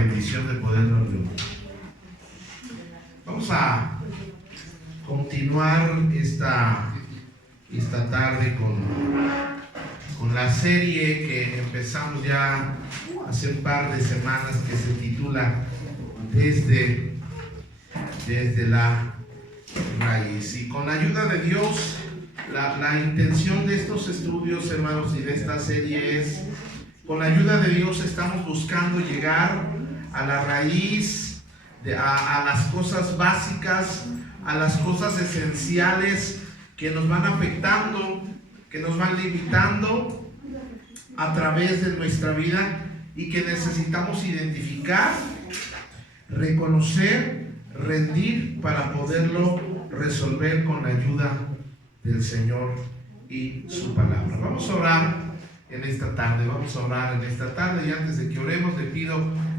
bendición de podernos reunir. Vamos a continuar esta tarde con la serie que empezamos ya hace un par de semanas, que se titula Desde la raíz. Y con la ayuda de Dios, la intención de estos estudios, hermanos, y de esta serie es, con la ayuda de Dios estamos buscando llegar a la raíz, a las cosas básicas, a las cosas esenciales que nos van afectando, que nos van limitando a través de nuestra vida y que necesitamos identificar, reconocer, rendir para poderlo resolver con la ayuda del Señor y su palabra. Vamos a orar en esta tarde, y antes de que oremos le pido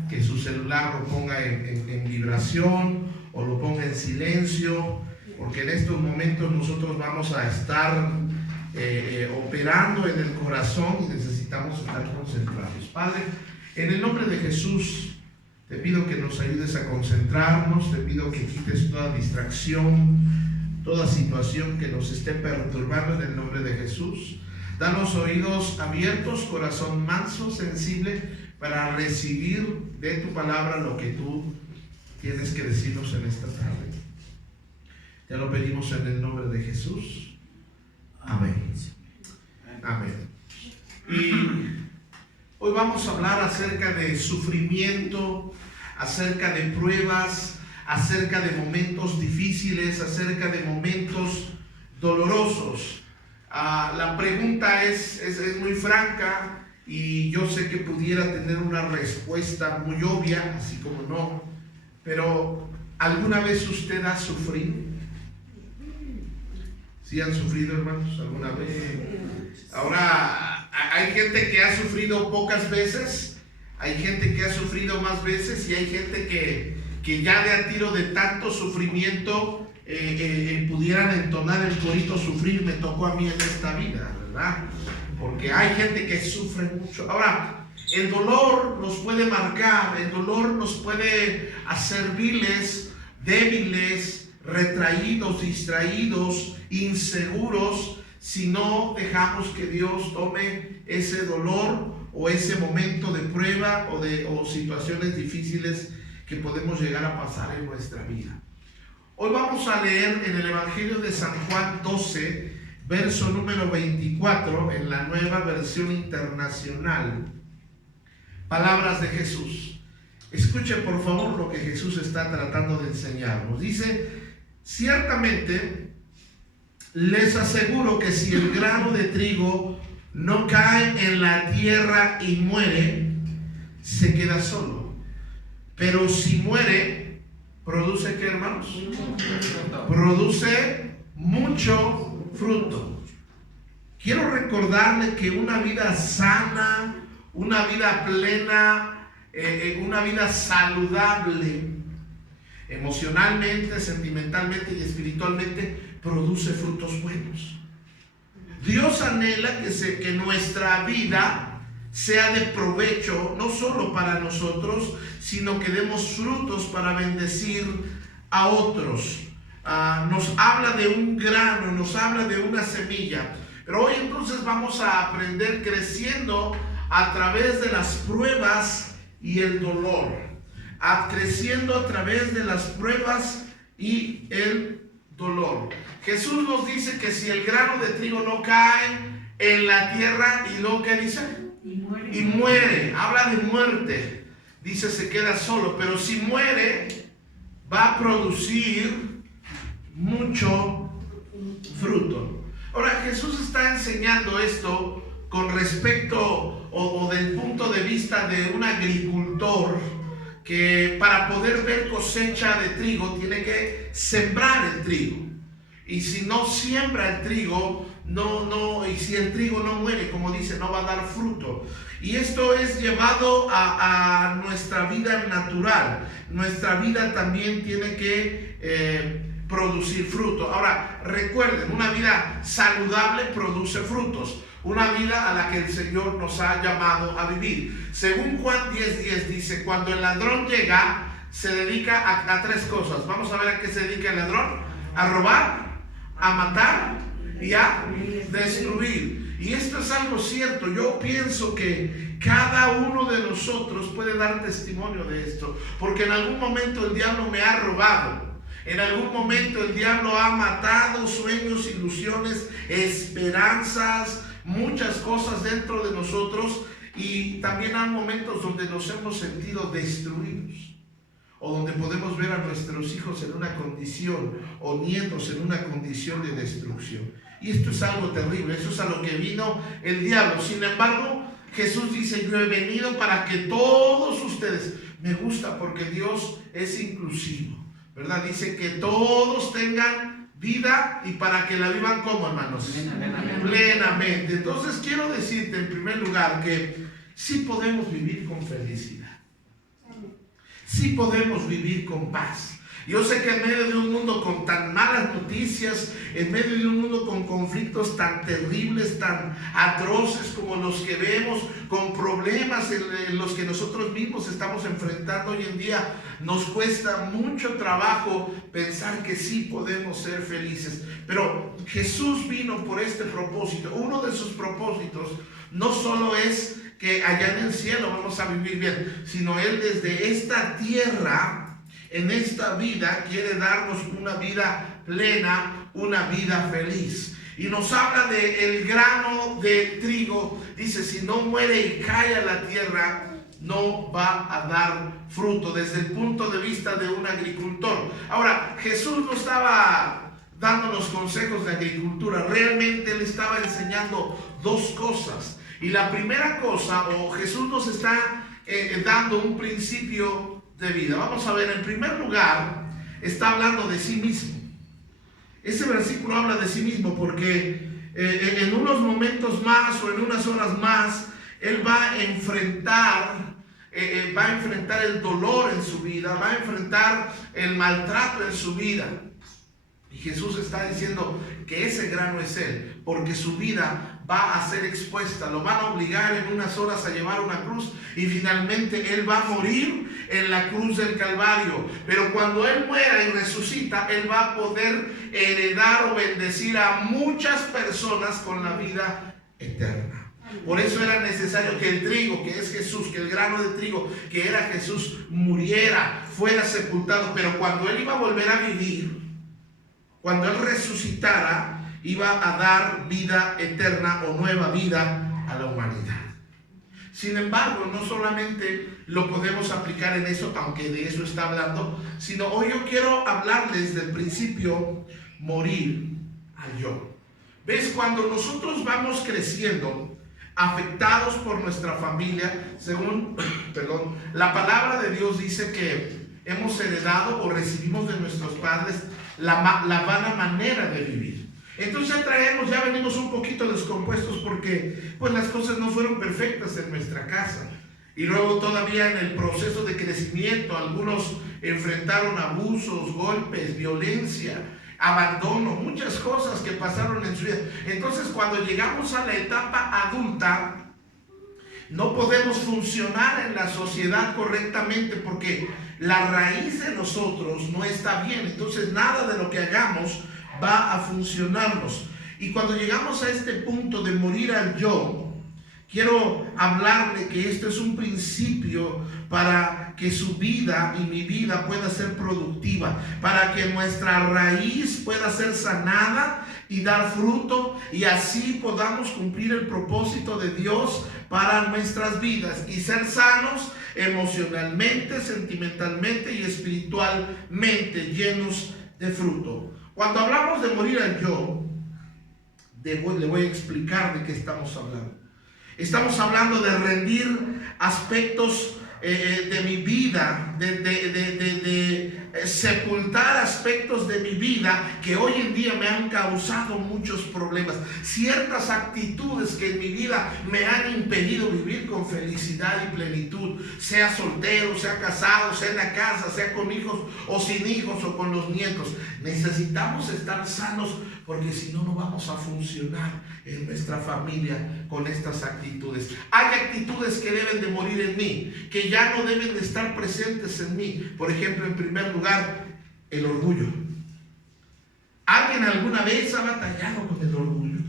que su celular lo ponga en vibración o lo ponga en silencio, porque en estos momentos nosotros vamos a estar operando en el corazón y necesitamos estar concentrados. Padre, en el nombre de Jesús te pido que nos ayudes a concentrarnos, te pido que quites toda distracción, toda situación que nos esté perturbando en el nombre de Jesús. Danos oídos abiertos, corazón manso, sensible, para recibir de tu palabra lo que tú tienes que decirnos en esta tarde. Te lo pedimos en el nombre de Jesús. Amén. Amén. Y hoy vamos a hablar acerca de sufrimiento, acerca de pruebas, acerca de momentos difíciles, acerca de momentos dolorosos. La pregunta es muy franca y yo sé que pudiera tener una respuesta muy obvia, así como no, pero ¿alguna vez usted ha sufrido? ¿Sí han sufrido, hermanos, alguna vez? Ahora, hay gente que ha sufrido pocas veces, hay gente que ha sufrido más veces y hay gente que ya de a tiro de tanto sufrimiento pudieran entonar el corito "sufrir me tocó a mí en esta vida", ¿verdad? Porque hay gente que sufre mucho. Ahora, el dolor nos puede marcar, el dolor nos puede hacer viles, débiles, retraídos, distraídos, inseguros, si no dejamos que Dios tome ese dolor o ese momento de prueba o situaciones difíciles que podemos llegar a pasar en nuestra vida. Hoy vamos a leer en el Evangelio de San Juan 12, verso número 24, en la Nueva Versión Internacional. Palabras de Jesús. Escuche por favor lo que Jesús está tratando de enseñarnos. Dice: ciertamente les aseguro que si el grano de trigo no cae en la tierra y muere, se queda solo. Pero si muere, ¿produce qué, hermanos? Produce mucho fruto. Quiero recordarle que una vida sana, una vida plena, una vida saludable, emocionalmente, sentimentalmente y espiritualmente, produce frutos buenos. Dios anhela que nuestra vida sea de provecho, no solo para nosotros, sino que demos frutos para bendecir a otros. Nos habla de un grano, nos habla de una semilla. Pero hoy entonces vamos a aprender creciendo a través de las pruebas y el dolor. Creciendo a través de las pruebas y el dolor. Jesús nos dice que si el grano de trigo no cae en la tierra, y lo que dice, y muere, habla de muerte, dice se queda solo, pero si muere va a producir mucho fruto. Ahora, Jesús está enseñando esto con respecto o del punto de vista de un agricultor que para poder ver cosecha de trigo tiene que sembrar el trigo, y si no siembra el trigo, y si el trigo no muere, como dice, no va a dar fruto. Y esto es llevado a nuestra vida natural. Nuestra vida también tiene que producir fruto. Ahora, recuerden, una vida saludable produce frutos. una vida a la que el Señor nos ha llamado a vivir. Según Juan 10:10 dice, cuando el ladrón llega, se dedica a tres cosas. Vamos a ver a qué se dedica el ladrón: a robar, a matar y a destruir. Y esto es algo cierto. Yo pienso que cada uno de nosotros puede dar testimonio de esto, porque en algún momento el diablo me ha robado. En algún momento el diablo ha matado sueños, ilusiones, esperanzas, muchas cosas dentro de nosotros, y también hay momentos donde nos hemos sentido destruidos, o donde podemos ver a nuestros hijos en una condición, o nietos en una condición de destrucción. Y esto es algo terrible, eso es a lo que vino el diablo. Sin embargo, Jesús dice, yo he venido para que todos ustedes, me gusta porque Dios es inclusivo, ¿verdad? Dice que todos tengan vida y para que la vivan como, hermanos, plenamente. Entonces quiero decirte en primer lugar que sí podemos vivir con felicidad, sí podemos vivir con paz. Yo sé que en medio de un mundo con tan malas noticias, en medio de un mundo con conflictos tan terribles, tan atroces como los que vemos, con problemas en los que nosotros mismos estamos enfrentando hoy en día, nos cuesta mucho trabajo pensar que sí podemos ser felices. Pero Jesús vino por este propósito. Uno de sus propósitos no solo es que allá en el cielo vamos a vivir bien, sino Él desde esta tierra, en esta vida, quiere darnos una vida plena, una vida feliz. Y nos habla del grano de trigo. Dice, si no muere y cae a la tierra, no va a dar fruto, desde el punto de vista de un agricultor. Ahora, Jesús no estaba dándonos consejos de agricultura, realmente Él estaba enseñando dos cosas. Y la primera cosa, Jesús nos está dando un principio de vida. Vamos a ver, en primer lugar, está hablando de sí mismo. Ese versículo habla de sí mismo porque en unos momentos más o en unas horas más, Él va a enfrentar el dolor en su vida, va a enfrentar el maltrato en su vida. Y Jesús está diciendo que ese grano es Él, porque su vida va a ser expuesta, lo van a obligar en unas horas a llevar una cruz y finalmente Él va a morir en la cruz del Calvario. Pero cuando Él muera y resucita, Él va a poder heredar o bendecir a muchas personas con la vida eterna. Por eso era necesario que el trigo, que es Jesús, que el grano de trigo, que era Jesús, muriera, fuera sepultado. Pero cuando Él iba a volver a vivir, cuando Él resucitara, iba a dar vida eterna o nueva vida a la humanidad. Sin embargo, no solamente lo podemos aplicar en eso, aunque de eso está hablando, sino hoy yo quiero hablarles del principio morir al yo. ¿Ves? Cuando nosotros vamos creciendo, afectados por nuestra familia, según la palabra de Dios dice que hemos heredado o recibimos de nuestros padres la vana manera de vivir. Entonces ya venimos un poquito descompuestos porque pues las cosas no fueron perfectas en nuestra casa. Y luego todavía en el proceso de crecimiento algunos enfrentaron abusos, golpes, violencia, abandono, muchas cosas que pasaron en su vida. Entonces cuando llegamos a la etapa adulta, no podemos funcionar en la sociedad correctamente porque la raíz de nosotros no está bien. Entonces nada de lo que hagamos va a funcionarnos. Y cuando llegamos a este punto de morir al yo, quiero hablarle que esto es un principio para que su vida y mi vida pueda ser productiva, para que nuestra raíz pueda ser sanada y dar fruto, y así podamos cumplir el propósito de Dios para nuestras vidas y ser sanos emocionalmente, sentimentalmente y espiritualmente, llenos de fruto. Cuando hablamos de morir al yo, le voy a explicar de qué estamos hablando. Estamos hablando de rendir aspectos de mi vida, de sepultar aspectos de mi vida que hoy en día me han causado muchos problemas. Ciertas actitudes que en mi vida me han impedido vivir con felicidad y plenitud, sea soltero, sea casado, sea en la casa, sea con hijos o sin hijos o con los nietos. Necesitamos estar sanos porque si no, no vamos a funcionar en nuestra familia con estas actitudes. Hay actitudes que deben de morir en mí, que ya no deben de estar presentes en mí. Por ejemplo, en primer lugar, el orgullo. ¿Alguien alguna vez ha batallado con el orgullo?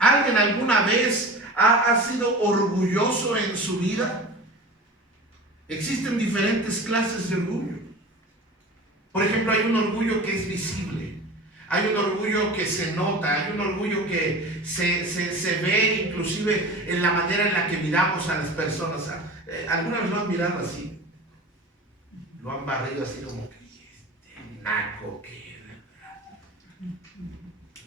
¿Alguien alguna vez ha sido orgulloso en su vida? Existen diferentes clases de orgullo. Por ejemplo, hay un orgullo que es visible, hay un orgullo que se nota, hay un orgullo que se ve inclusive en la manera en la que miramos a las personas. ¿Alguna vez lo han mirado así? Lo han barrido así como que este naco que...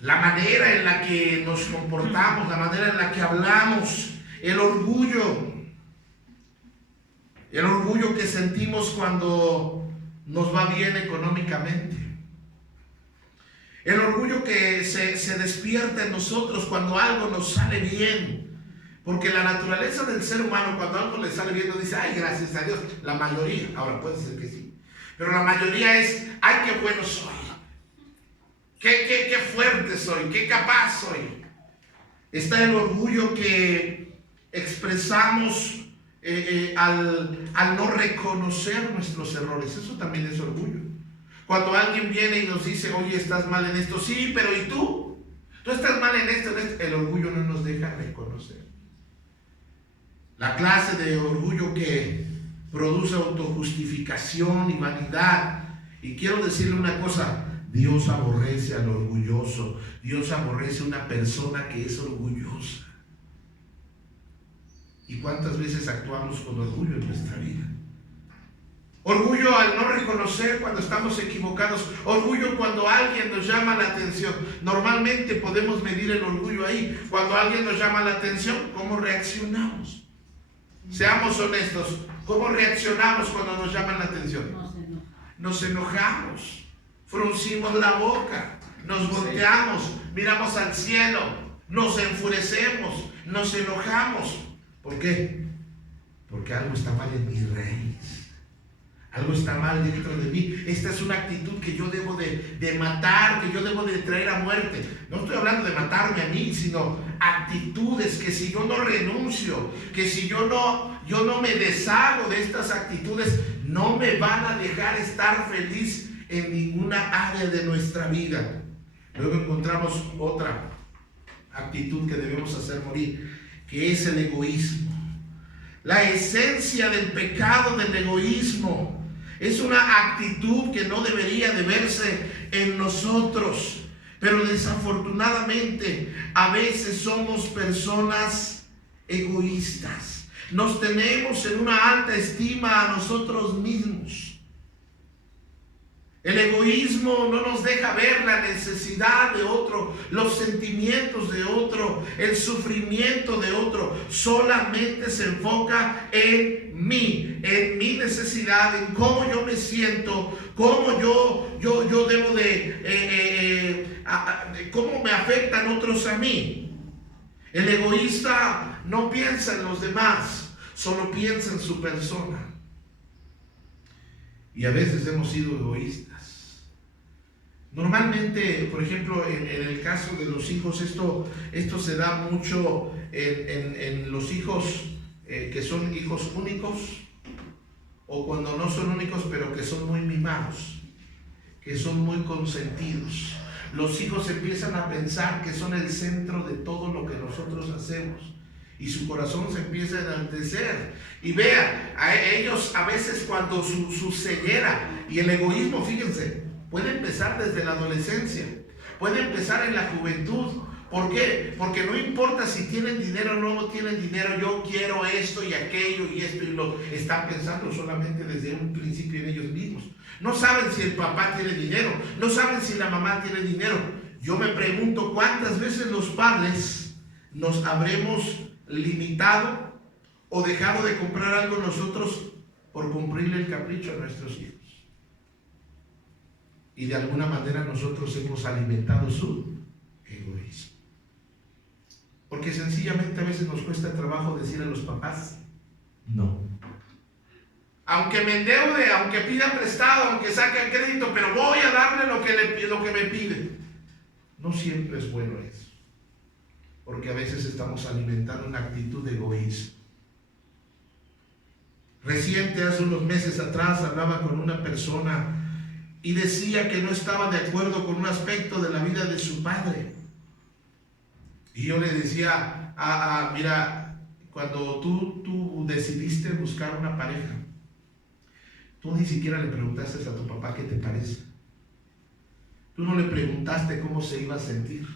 La manera en la que nos comportamos, la manera en la que hablamos, el orgullo que sentimos cuando nos va bien económicamente, el orgullo que se despierta en nosotros cuando algo nos sale bien, porque la naturaleza del ser humano, cuando algo le sale bien, no dice, ay, gracias a Dios. La mayoría, ahora puede ser que sí, pero la mayoría es, ay, qué bueno soy, qué fuerte soy, qué capaz soy. Está el orgullo que expresamos al no reconocer nuestros errores. Eso también es orgullo. Cuando alguien viene y nos dice, oye, estás mal en esto, sí, pero ¿y tú? Tú estás mal en esto, El orgullo no nos deja reconocer. La clase de orgullo que produce autojustificación y vanidad. Y quiero decirle una cosa, Dios aborrece al orgulloso. Dios aborrece a una persona que es orgullosa. ¿Y cuántas veces actuamos con orgullo en nuestra vida? Orgullo al no reconocer cuando estamos equivocados. Orgullo cuando alguien nos llama la atención. Normalmente podemos medir el orgullo ahí. Cuando alguien nos llama la atención, ¿cómo reaccionamos? Seamos honestos. ¿Cómo reaccionamos cuando nos llaman la atención? Nos enojamos. Fruncimos la boca. Nos volteamos. Miramos al cielo. Nos enfurecemos. Nos enojamos. ¿Por qué? Porque algo está mal en mi raíz. Algo está mal dentro de mí. Esta es una actitud que yo debo de matar, que yo debo de traer a muerte. No estoy hablando de matarme a mí, sino actitudes que si yo no renuncio, que si yo no me deshago de estas actitudes, no me van a dejar estar feliz en ninguna área de nuestra vida. Luego encontramos otra actitud que debemos hacer morir, que es el egoísmo. La esencia del pecado del egoísmo es una actitud que no debería de verse en nosotros, pero desafortunadamente a veces somos personas egoístas. Nos tenemos en una alta estima a nosotros mismos. El egoísmo no nos deja ver la necesidad de otro, los sentimientos de otro, el sufrimiento de otro. Solamente se enfoca en mí, en mi necesidad, en cómo yo me siento, cómo yo debo cómo me afectan otros a mí. El egoísta no piensa en los demás, solo piensa en su persona. Y a veces hemos sido egoístas. Normalmente, por ejemplo, en el caso de los hijos, esto se da mucho en los hijos que son hijos únicos, o cuando no son únicos, pero que son muy mimados, que son muy consentidos. Los hijos empiezan a pensar que son el centro de todo lo que nosotros hacemos. Y su corazón se empieza a enaltecer. Y vean, a ellos a veces cuando su ceguera y el egoísmo, fíjense, puede empezar desde la adolescencia, puede empezar en la juventud. ¿Por qué? Porque no importa si tienen dinero o no tienen dinero, yo quiero esto y aquello y esto y lo están pensando solamente desde un principio en ellos mismos. No saben si el papá tiene dinero, no saben si la mamá tiene dinero. Yo me pregunto cuántas veces los padres nos habremos limitado o dejado de comprar algo nosotros por cumplirle el capricho a nuestros hijos. Y de alguna manera nosotros hemos alimentado su egoísmo. Porque sencillamente a veces nos cuesta trabajo decir a los papás no. Aunque me endeude, aunque pida prestado, aunque saque el crédito, pero voy a darle lo que me pide. no siempre es bueno eso, porque a veces estamos alimentando una actitud de egoísmo. Reciente, hace unos meses atrás, hablaba con una persona y decía que no estaba de acuerdo con un aspecto de la vida de su padre. Y yo le decía, mira, cuando tú decidiste buscar una pareja, tú ni siquiera le preguntaste a tu papá qué te parece. Tú no le preguntaste cómo se iba a sentir.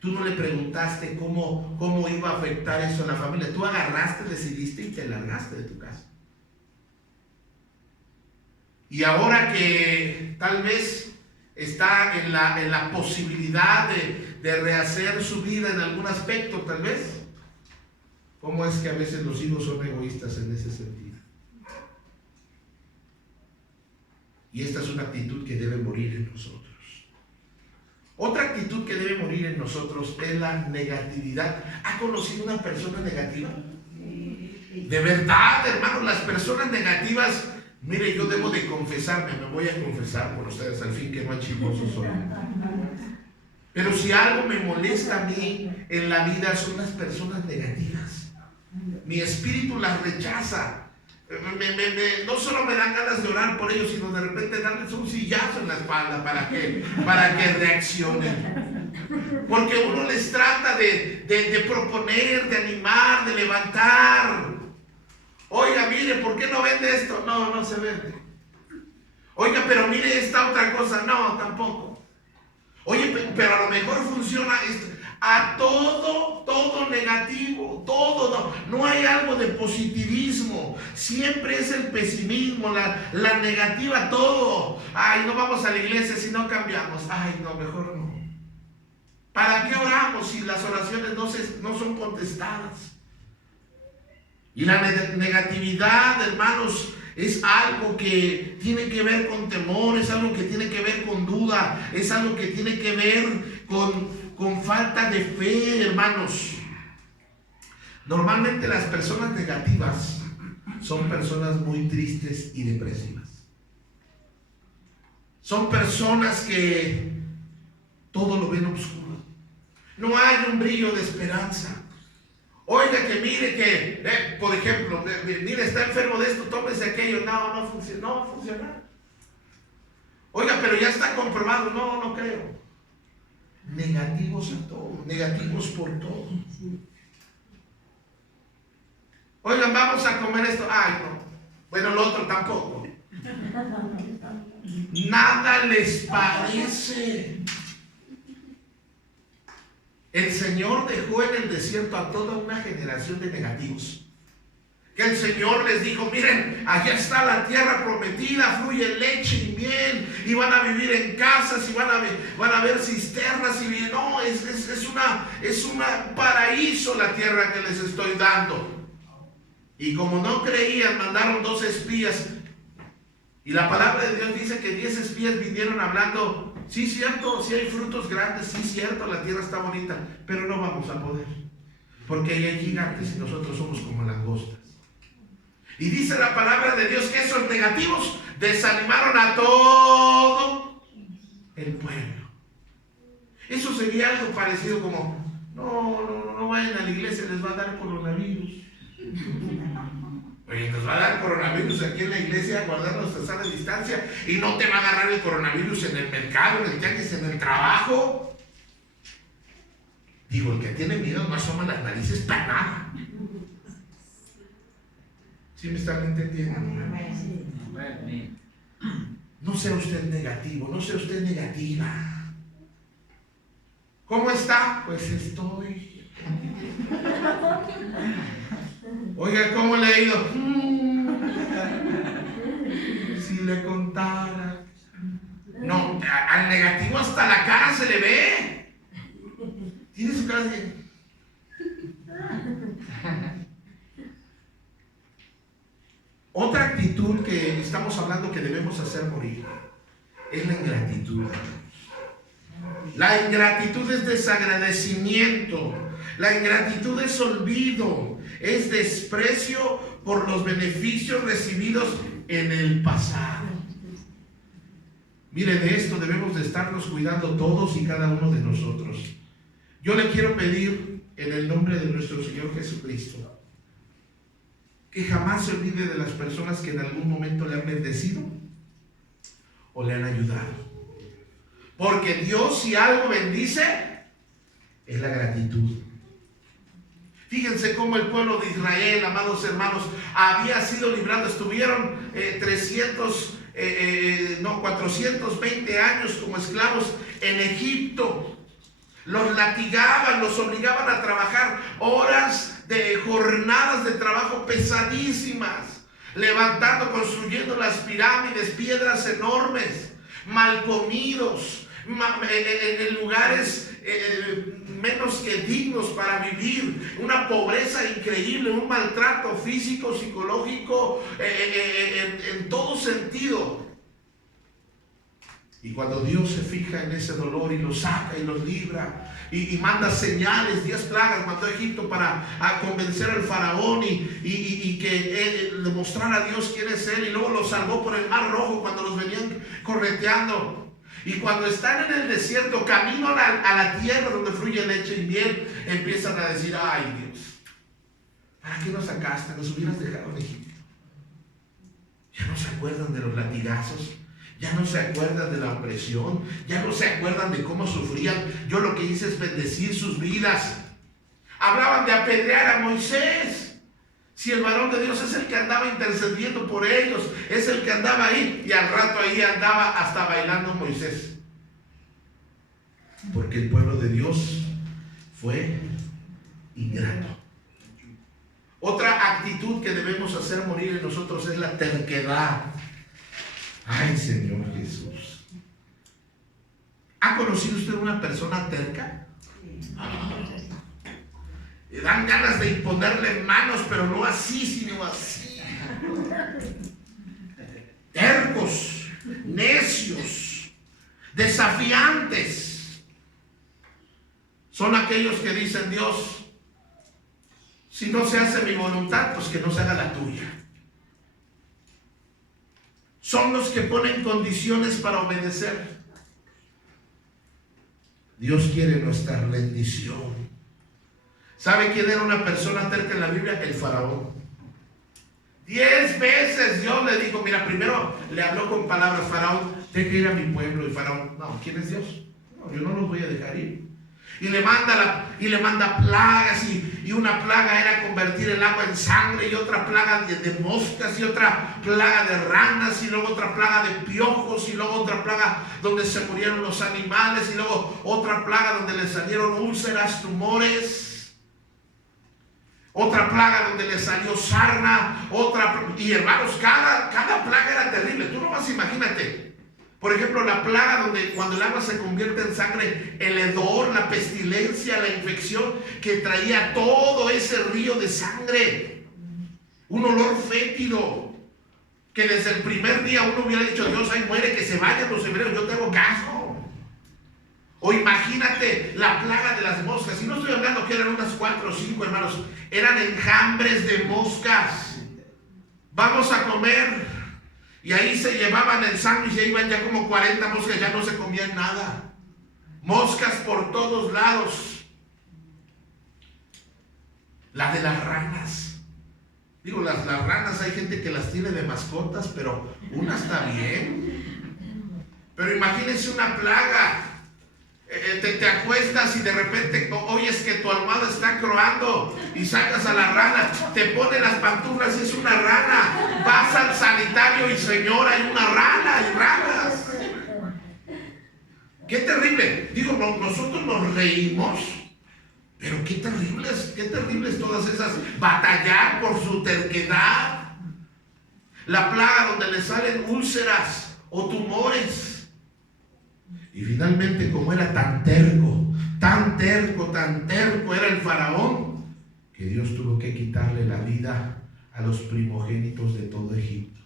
Tú no le preguntaste cómo iba a afectar eso a la familia. Tú agarraste, decidiste y te largaste de tu casa. Y ahora que tal vez está en la posibilidad de rehacer su vida en algún aspecto, tal vez, ¿cómo es que a veces los hijos son egoístas en ese sentido? Y esta es una actitud que debe morir en nosotros. Otra actitud que debe morir en nosotros es la negatividad. ¿Ha conocido una persona negativa? De verdad, hermanos, las personas negativas, mire, yo debo de confesarme, me voy a confesar por ustedes, al fin que no hay chismosos soy. Pero si algo me molesta a mí en la vida son las personas negativas. Mi espíritu las rechaza. No solo me dan ganas de orar por ellos, sino de repente darles un sillazo en la espalda para que reaccionen. Porque uno les trata de proponer, de animar, de levantar. Oiga, mire, ¿por qué no vende esto? No, no se vende. Oiga, pero mire esta otra cosa. No, tampoco. Oye, pero a lo mejor funciona esto. A todo negativo, todo, no hay algo de positivismo, siempre es el pesimismo, la negativa, todo. Ay, no vamos a la iglesia si no cambiamos. Ay, no, mejor no. ¿Para qué oramos si las oraciones no son contestadas? Y la negatividad, hermanos, es algo que tiene que ver con temor, es algo que tiene que ver con duda, es algo que tiene que ver con falta de fe, hermanos. Normalmente las personas negativas son personas muy tristes y depresivas. Son personas que todo lo ven oscuro. No hay un brillo de esperanza. Oiga, que mire que, por ejemplo, mire, está enfermo de esto, tómese aquello. No funciona, no va a funcionar. Oiga, pero ya está comprobado. No creo. Negativos a todo, negativos por todo. Oigan, vamos a comer esto. Ay, no. Bueno, lo otro tampoco. Nada les parece. El Señor dejó en el desierto a toda una generación de negativos. Que el Señor les dijo, miren, allá está la tierra prometida, fluye leche y miel, y van a vivir en casas, y van a ver cisternas, y no, es un paraíso la tierra que les estoy dando. Y como no creían, mandaron 2 espías, y la palabra de Dios dice que 10 espías vinieron hablando, sí, cierto, sí hay frutos grandes, sí, cierto, la tierra está bonita, pero no vamos a poder, porque ahí hay gigantes y nosotros somos como langostas. Y dice la palabra de Dios que esos negativos desanimaron a todo el pueblo. Eso sería algo parecido como, no vayan a la iglesia, les va a dar coronavirus. Oye, nos va a dar coronavirus aquí en la iglesia, guardar nuestra sana distancia, y no te va a agarrar el coronavirus en el mercado, en el tianguis, en el trabajo. Digo, el que tiene miedo no asoma las narices para nada. ¿Sí me están entendiendo? No sea usted negativo, no sea usted negativa. ¿Cómo está? Pues estoy. Oiga, ¿cómo le ha ido? Si le contara. No, al negativo hasta la cara se le ve. Tiene su cara de... Otra actitud que estamos hablando que debemos hacer morir es la ingratitud. La ingratitud es desagradecimiento. La ingratitud es olvido, es desprecio por los beneficios recibidos en el pasado. Mire, de esto debemos de estarnos cuidando todos y cada uno de nosotros. Yo le quiero pedir en el nombre de nuestro Señor Jesucristo que jamás se olvide de las personas que en algún momento le han bendecido o le han ayudado. Porque Dios, si algo bendice, es la gratitud. Fíjense cómo el pueblo de Israel, amados hermanos, había sido librado. Estuvieron 420 años como esclavos en Egipto. Los latigaban, los obligaban a trabajar horas de jornadas de trabajo pesadísimas, levantando, construyendo las pirámides, piedras enormes, mal comidos, en lugares menos que dignos para vivir, una pobreza increíble, un maltrato físico, psicológico, en todo sentido. Y cuando Dios se fija en ese dolor y los saca y los libra y manda señales, 10 plagas mandó a Egipto para convencer al faraón y que le mostrara a Dios quién es él, y luego los salvó por el mar Rojo cuando los venían correteando. Y cuando están en el desierto, camino a la tierra donde fluye leche y miel, empiezan a decir: ay Dios, ¿para qué nos sacaste? Nos hubieras dejado en Egipto. Ya no se acuerdan de los latigazos, ya no se acuerdan de la opresión, ya no se acuerdan de cómo sufrían. Yo lo que hice es bendecir sus vidas. Hablaban de apedrear a Moisés. Si el varón de Dios es el que andaba intercediendo por ellos, es el que andaba ahí, y al rato ahí andaba hasta bailando Moisés. Porque el pueblo de Dios fue ingrato. Otra actitud que debemos hacer morir en nosotros es la terquedad. Ay, Señor Jesús. ¿Ha conocido usted una persona terca? Le dan ganas de imponerle manos, pero no así, sino así. Tercos, necios, desafiantes. Son aquellos que dicen: Dios, si no se hace mi voluntad, pues que no se haga la tuya. Son los que ponen condiciones para obedecer. Dios quiere nuestra rendición. ¿Sabe quién era una persona terca en la Biblia? El faraón. 10 veces Dios le dijo: mira, primero le habló con palabras: faraón, deja ir a mi pueblo. Y faraón: no, ¿quién es Dios? No, yo no los voy a dejar ir. Y le manda plagas, y una plaga era convertir el agua en sangre, y otra plaga de moscas, y otra plaga de ranas, y luego otra plaga de piojos, y luego otra plaga donde se murieron los animales, y luego otra plaga donde le salieron úlceras, tumores. Otra plaga donde le salió sarna, y hermanos, cada plaga era terrible. Tú nomás imagínate. Por ejemplo, la plaga donde cuando el agua se convierte en sangre, el hedor, la pestilencia, la infección que traía todo ese río de sangre. Un olor fétido, que desde el primer día uno hubiera dicho: Dios, ahí muere, que se vayan los hebreos, yo te hago caso. O imagínate la plaga de las moscas. Y no estoy hablando que eran unas 4 o 5, hermanos. Eran enjambres de moscas. Vamos a comer. Y ahí se llevaban el sándwich, y iban ya como 40 moscas, ya no se comían nada. Moscas por todos lados. La de las ranas. Digo, las ranas hay gente que las tiene de mascotas, pero una está bien. Pero imagínense una plaga. Te acuestas y de repente oyes que tu almohada está croando y sacas a la rana, te pone las pantuflas y es una rana. Vas al sanitario y señora, hay una rana, hay ranas. Qué terrible. Digo, nosotros nos reímos, pero qué terribles todas esas, batallar por su terquedad. La plaga donde le salen úlceras o tumores. Y finalmente, como era tan terco era el faraón, que Dios tuvo que quitarle la vida a los primogénitos de todo Egipto.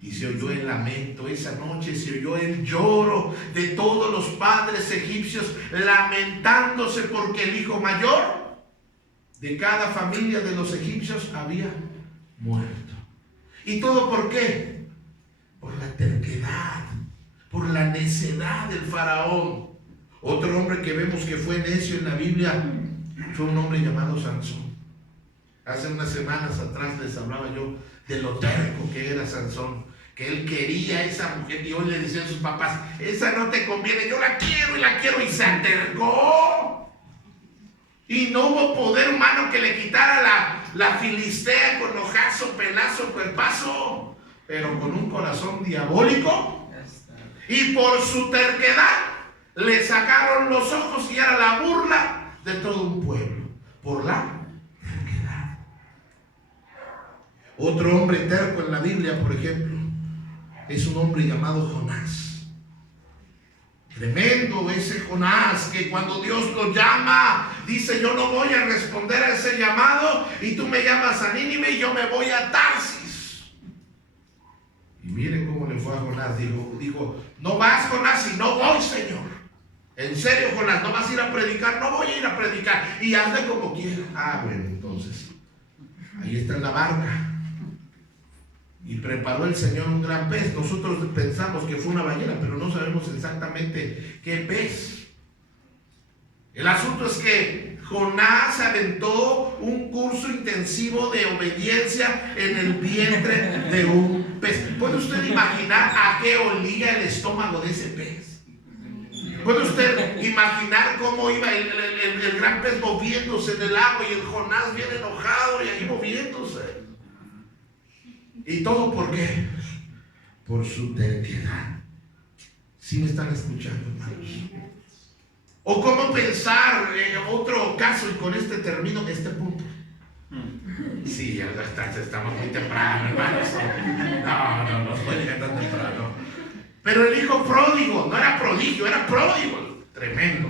Y se oyó el lamento esa noche, se oyó el lloro de todos los padres egipcios, lamentándose porque el hijo mayor de cada familia de los egipcios había muerto. ¿Y todo por qué? Por la terquedad. por la necedad del faraón. Otro hombre que vemos que fue necio en la Biblia fue un hombre llamado Sansón. Hace unas semanas atrás les hablaba yo de lo terco que era Sansón, que él quería a esa mujer y hoy le decían a sus papás: esa no te conviene, yo la quiero, y se atercó. Y no hubo poder humano que le quitara la filistea con ojazo, penazo, cuerpazo, pero con un corazón diabólico. Y por su terquedad le sacaron los ojos y era la burla de todo un pueblo, por la terquedad. Otro hombre terco en la Biblia, por ejemplo, es un hombre llamado Jonás. Tremendo ese Jonás, que cuando Dios lo llama, dice: yo no voy a responder a ese llamado, y tú me llamas a Nínive y yo me voy a Tarsis. Y miren cómo le fue a Jonás. Dijo: no vas, Jonás, y no voy, Señor. En serio, Jonás, ¿no vas a ir a predicar? No voy a ir a predicar, y hazle como quieras. Bueno, entonces ahí está en la barca. Y preparó el Señor un gran pez. Nosotros pensamos que fue una ballena, pero no sabemos exactamente qué pez. El asunto es que Jonás aventó un curso intensivo de obediencia en el vientre de un pez. ¿Puede usted imaginar a qué olía el estómago de ese pez? ¿Puede usted imaginar cómo iba el gran pez moviéndose en el agua y el Jonás bien enojado y ahí moviéndose? ¿Y todo por qué? Por su terquedad. ¿Sí me están escuchando, hermanos? O cómo pensar, otro caso, y con este termino este punto. Sí, ya estamos muy temprano, hermanos. No estoy tan temprano. Pero el hijo pródigo no era prodigio, era pródigo. Tremendo.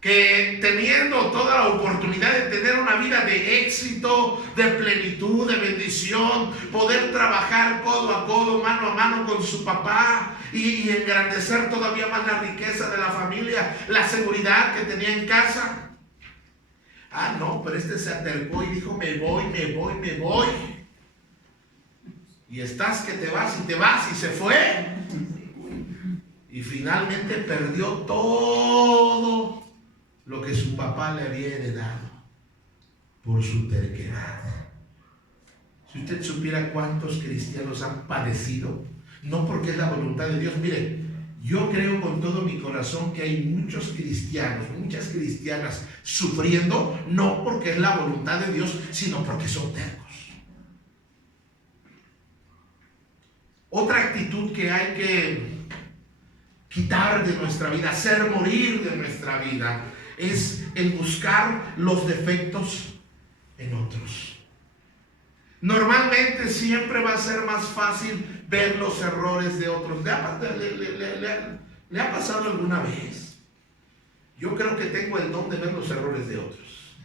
Que teniendo toda la oportunidad de tener una vida de éxito, de plenitud, de bendición, poder trabajar codo a codo, mano a mano con su papá y engrandecer todavía más la riqueza de la familia, la seguridad que tenía en casa. No, pero este se acercó y dijo: me voy. Y estás que te vas, y se fue. Y finalmente perdió todo lo que su papá le había heredado por su terquedad. Si usted supiera cuántos cristianos han padecido, no porque es la voluntad de Dios. Mire, yo creo con todo mi corazón que hay muchos cristianos, muchas cristianas sufriendo, no porque es la voluntad de Dios, sino porque son tercos. Otra actitud que hay que quitar de nuestra vida, hacer morir de nuestra vida, es el buscar los defectos en otros. Normalmente siempre va a ser más fácil ver los errores de otros. ¿Le ha pasado alguna vez? Yo creo que tengo el don de ver los errores de otros.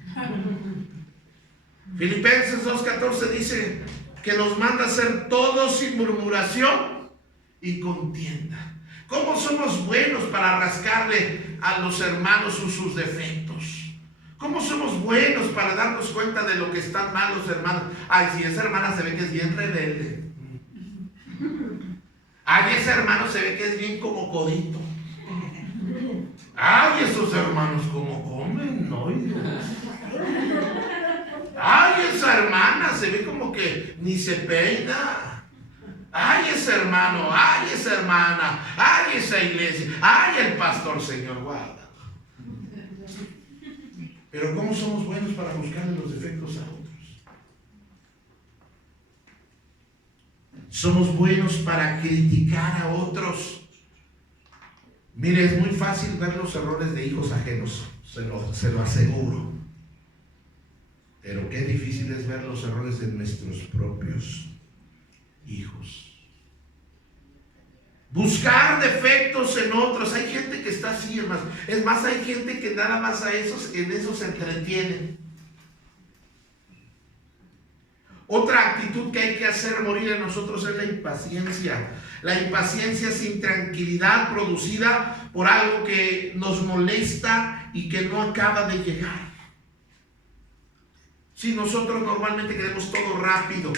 Filipenses 2:14 dice que nos manda a hacer todo sin murmuración y contienda. ¿Cómo somos buenos para rascarle a los hermanos sus defectos? ¿Cómo somos buenos para darnos cuenta de lo que están mal los hermanos? Si esa hermana se ve que es bien rebelde. Ese hermano se ve que es bien como codito. Esos hermanos como comen, ¿no? Esa hermana se ve como que ni se peina. Ese hermano, esa hermana, esa iglesia, el pastor, Señor, guarda. Pero ¿cómo somos buenos para buscarle los defectos a otros? Somos buenos para criticar a otros. Mire, es muy fácil ver los errores de hijos ajenos, se lo aseguro. Pero qué difícil es ver los errores de nuestros propios hijos. Buscar defectos en otros. Hay gente que está así, hermanos. Es más, hay gente que nada más en eso se entretiene. Otra actitud que hay que hacer morir en nosotros es la impaciencia. La impaciencia es intranquilidad producida por algo que nos molesta y que no acaba de llegar. Si nosotros normalmente queremos todo rápido.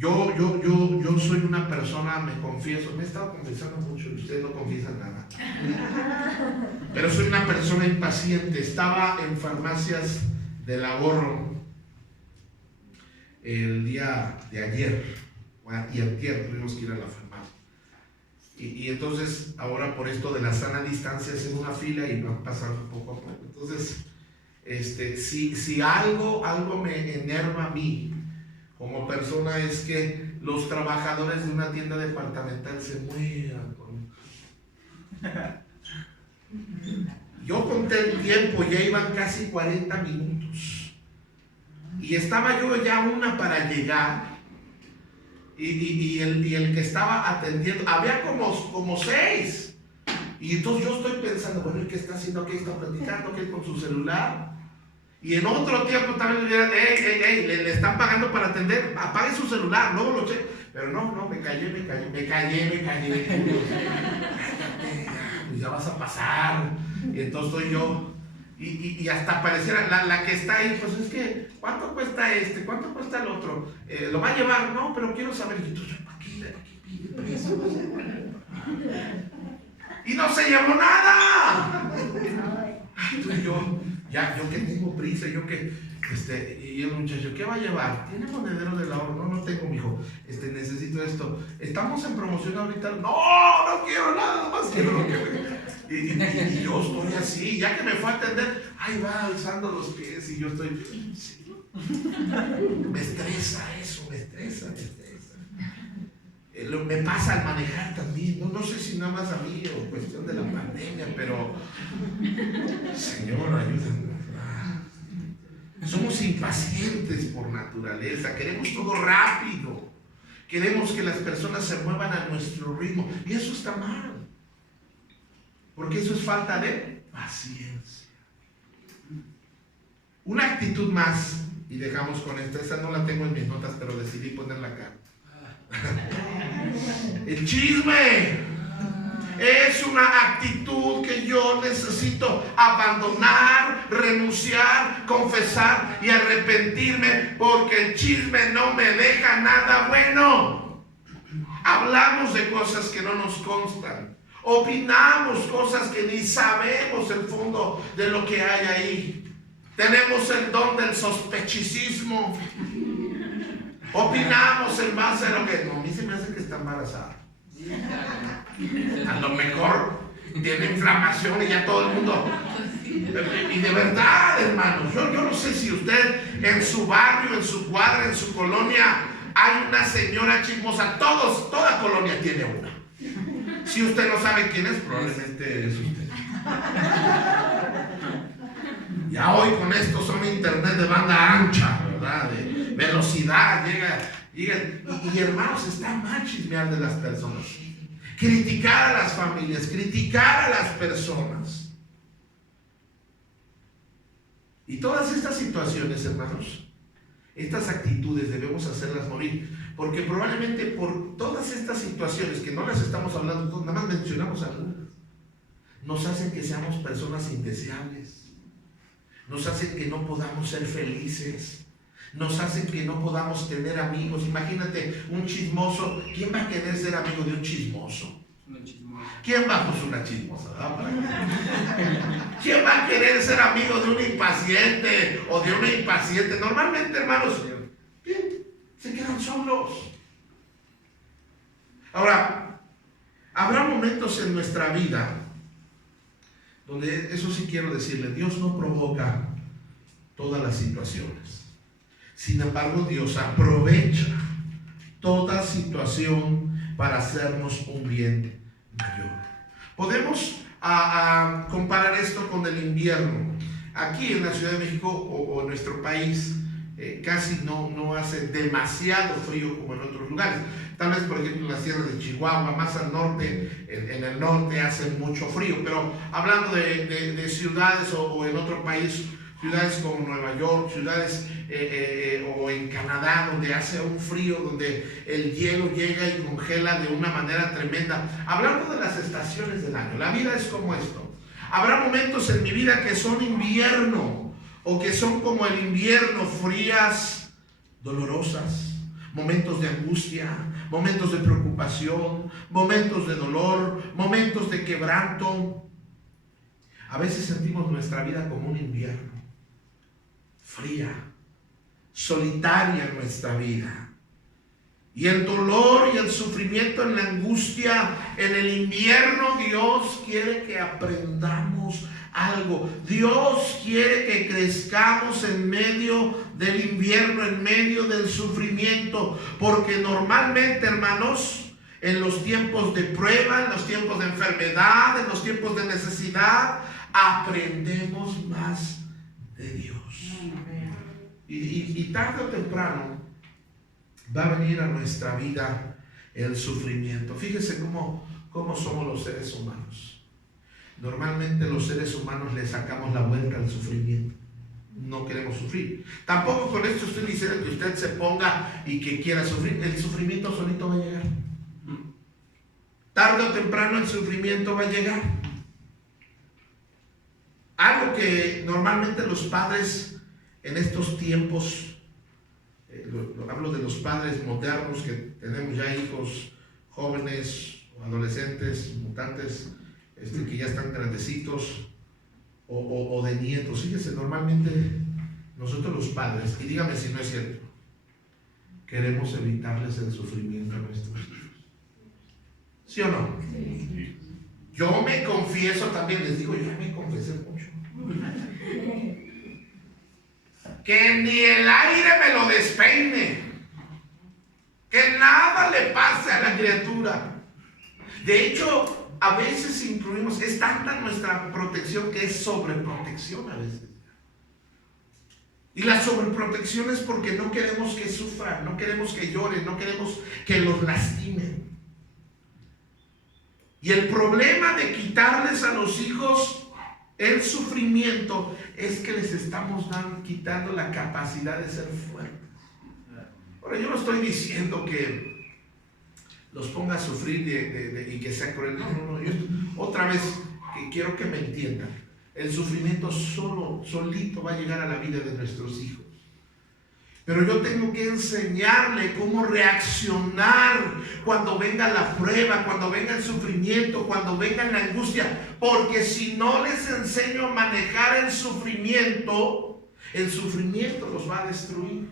Yo soy una persona, me confieso, me he estado confesando mucho, ustedes no confiesan nada. Pero soy una persona impaciente. Estaba en Farmacias del Ahorro el día de ayer y antier, tuvimos que ir a la farmacia. Y entonces, ahora por esto de la sana distancia, hacen una fila y van pasando poco a poco. Entonces, si algo me enerva a mí como persona es que los trabajadores de una tienda departamental se mueran. Yo conté el tiempo, ya iban casi 40 minutos. Y estaba yo ya una para llegar. Y el que estaba atendiendo, había como 6. Y entonces yo estoy pensando, bueno, ¿el qué está haciendo? ¿Qué está platicando? ¿Qué con su celular? Y en otro tiempo también le dirán, le están pagando para atender, apague su celular, luego lo cheque. Pero no, me callé. Pues ya vas a pasar. Y entonces estoy yo. Y hasta pareciera, la que está ahí, pues es que, ¿cuánto cuesta ¿Cuánto cuesta el otro? ¿Lo va a llevar? No, pero quiero saber. Y entonces, aquí pide precio. Y no se llevó nada. Entonces yo que tengo prisa, y el muchacho, ¿qué va a llevar? ¿Tiene monedero del ahorro? No tengo, mijo, necesito esto. ¿Estamos en promoción ahorita? No quiero nada más, quiero lo que me... Y yo estoy así, ya que me fue a atender, ahí va alzando los pies y yo estoy... Sí. Me estresa eso, me estresa. Me pasa al manejar también, no sé si nada más a mí o cuestión de la pandemia, pero Señor, ayúdanos. Somos impacientes por naturaleza, queremos todo rápido, queremos que las personas se muevan a nuestro ritmo, y eso está mal, porque eso es falta de paciencia. Una actitud más, y dejamos con esa no la tengo en mis notas, pero decidí ponerla acá. El chisme es una actitud que yo necesito abandonar, renunciar, confesar y arrepentirme, porque el chisme no me deja nada bueno. Hablamos de cosas que no nos constan, opinamos cosas que ni sabemos el fondo de lo que hay ahí. Tenemos el don del sospechicismo. Opinamos en base a lo que... No, a mí se me hace que está embarazada. A lo mejor tiene inflamación y ya todo el mundo... Y de verdad, hermanos, yo no sé si usted en su barrio, en su cuadra, en su colonia, hay una señora chismosa. Toda colonia tiene una. Si usted no sabe quién es, probablemente es usted. Ya hoy con esto son internet de banda ancha, ¿verdad? De velocidad, llega y hermanos, está mal chismear de las personas, criticar a las familias, criticar a las personas, y todas estas situaciones, hermanos, estas actitudes debemos hacerlas morir, porque probablemente por todas estas situaciones que no las estamos hablando, nada más mencionamos algunas, nos hacen que seamos personas indeseables, nos hacen que no podamos ser felices, nos hacen que no podamos tener amigos. Imagínate un chismoso. ¿Quién va a querer ser amigo de un chismoso? ¿Quién va a una chismosa? ¿Quién va a querer ser amigo de un impaciente o de una impaciente? Normalmente, hermanos, se quedan solos. Ahora, habrá momentos en nuestra vida donde, eso sí quiero decirle, Dios no provoca todas las situaciones. Sin embargo, Dios aprovecha toda situación para hacernos un bien mayor. Podemos comparar esto con el invierno. Aquí en la Ciudad de México o en nuestro país casi no hace demasiado frío como en otros lugares. Tal vez, por ejemplo, en las sierras de Chihuahua, más al norte, en el norte hace mucho frío. Pero hablando de ciudades o en otro país, ciudades como Nueva York, ciudades o en Canadá, donde hace un frío, donde el hielo llega y congela de una manera tremenda. Hablando de las estaciones del año, la vida es como esto. Habrá momentos en mi vida que son invierno, o que son como el invierno, frías, dolorosas. momentos de angustia, momentos de preocupación, momentos de dolor, momentos de quebranto. A veces sentimos nuestra vida como un invierno, fría, solitaria en nuestra vida. Y el dolor y el sufrimiento en la angustia, en el invierno, Dios quiere que aprendamos algo. Dios quiere que crezcamos en medio del invierno, en medio del sufrimiento. Porque normalmente, hermanos, en los tiempos de prueba, en los tiempos de enfermedad, en los tiempos de necesidad, aprendemos más de Dios. Y tarde o temprano va a venir a nuestra vida el sufrimiento. Fíjese cómo somos los seres humanos. Normalmente los seres humanos le sacamos la vuelta al sufrimiento. No queremos sufrir. Tampoco con esto estoy diciendo que usted se ponga y que quiera sufrir. El sufrimiento solito va a llegar. Tarde o temprano el sufrimiento va a llegar. Algo que normalmente los padres en estos tiempos, hablo de los padres modernos que tenemos ya hijos jóvenes o adolescentes, mutantes, que ya están grandecitos, o de nietos. Fíjese, normalmente nosotros los padres, y dígame si no es cierto, queremos evitarles el sufrimiento a nuestros hijos. ¿Sí o no? Sí. Yo me confieso también, les digo, yo ya me confesé mucho. Que ni el aire me lo despeine, que nada le pase a la criatura. De hecho, a veces incluimos, es tanta nuestra protección que es sobreprotección a veces. Y la sobreprotección es porque no queremos que sufran, no queremos que lloren, no queremos que los lastimen. Y el problema de quitarles a los hijos el sufrimiento es que les estamos quitando la capacidad de ser fuertes. Ahora, yo no estoy diciendo que los ponga a sufrir y que sea cruel. No. Yo, otra vez, que quiero que me entiendan. El sufrimiento solito va a llegar a la vida de nuestros hijos. Pero yo tengo que enseñarle cómo reaccionar cuando venga la prueba, cuando venga el sufrimiento, cuando venga la angustia. Porque si no les enseño a manejar el sufrimiento los va a destruir.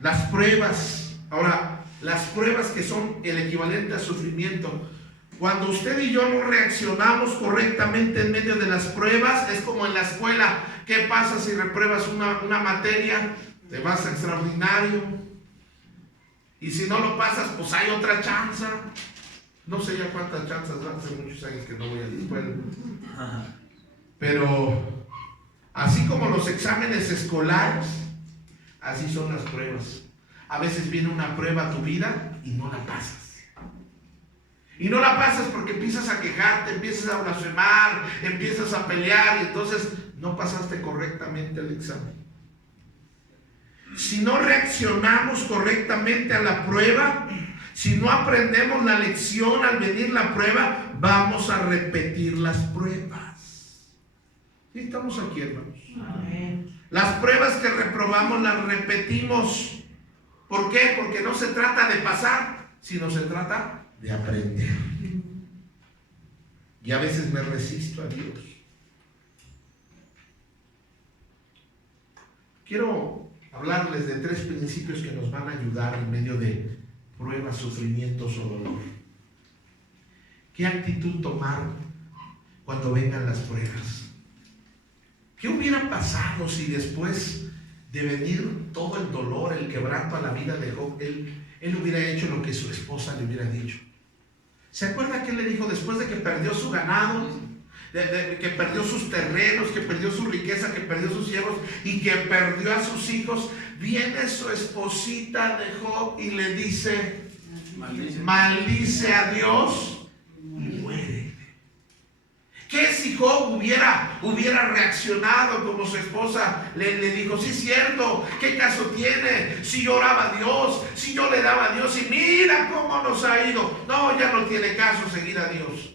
Las pruebas, ahora, las pruebas que son el equivalente a sufrimiento. Cuando usted y yo no reaccionamos correctamente en medio de las pruebas, es como en la escuela. ¿Qué pasa si repruebas una materia? Te vas a extraordinario. Y si no lo pasas, pues hay otra chance. No sé ya cuántas chances, hace muchos años que no voy a la escuela. Pero así como los exámenes escolares, así son las pruebas. A veces viene una prueba a tu vida y no la pasas. Y no la pasas porque empiezas a quejarte, empiezas a blasfemar, empiezas a pelear y entonces no pasaste correctamente el examen. Si no reaccionamos correctamente a la prueba, si no aprendemos la lección al venir la prueba, vamos a repetir las pruebas. ¿Sí estamos aquí, hermanos? Amén. Las pruebas que reprobamos las repetimos. ¿Por qué? Porque no se trata de pasar, sino se trata de aprender. Y a veces me resisto a Dios. Quiero hablarles de 3 principios que nos van a ayudar en medio de pruebas, sufrimientos o dolor. ¿Qué actitud tomar cuando vengan las pruebas? ¿Qué hubiera pasado si después de venir todo el dolor, el quebranto a la vida de Job, él hubiera hecho lo que su esposa le hubiera dicho? ¿Se acuerda que él le dijo después de que perdió su ganado, que perdió sus terrenos, que perdió su riqueza, que perdió sus siervos y que perdió a sus hijos? Viene su esposita de Job y le dice, maldice a Dios y muere. ¿Qué si Job hubiera reaccionado como su esposa le dijo? Sí, es cierto, ¿qué caso tiene? Si yo oraba a Dios, si yo le daba a Dios y mira cómo nos ha ido. No, ya no tiene caso seguir a Dios.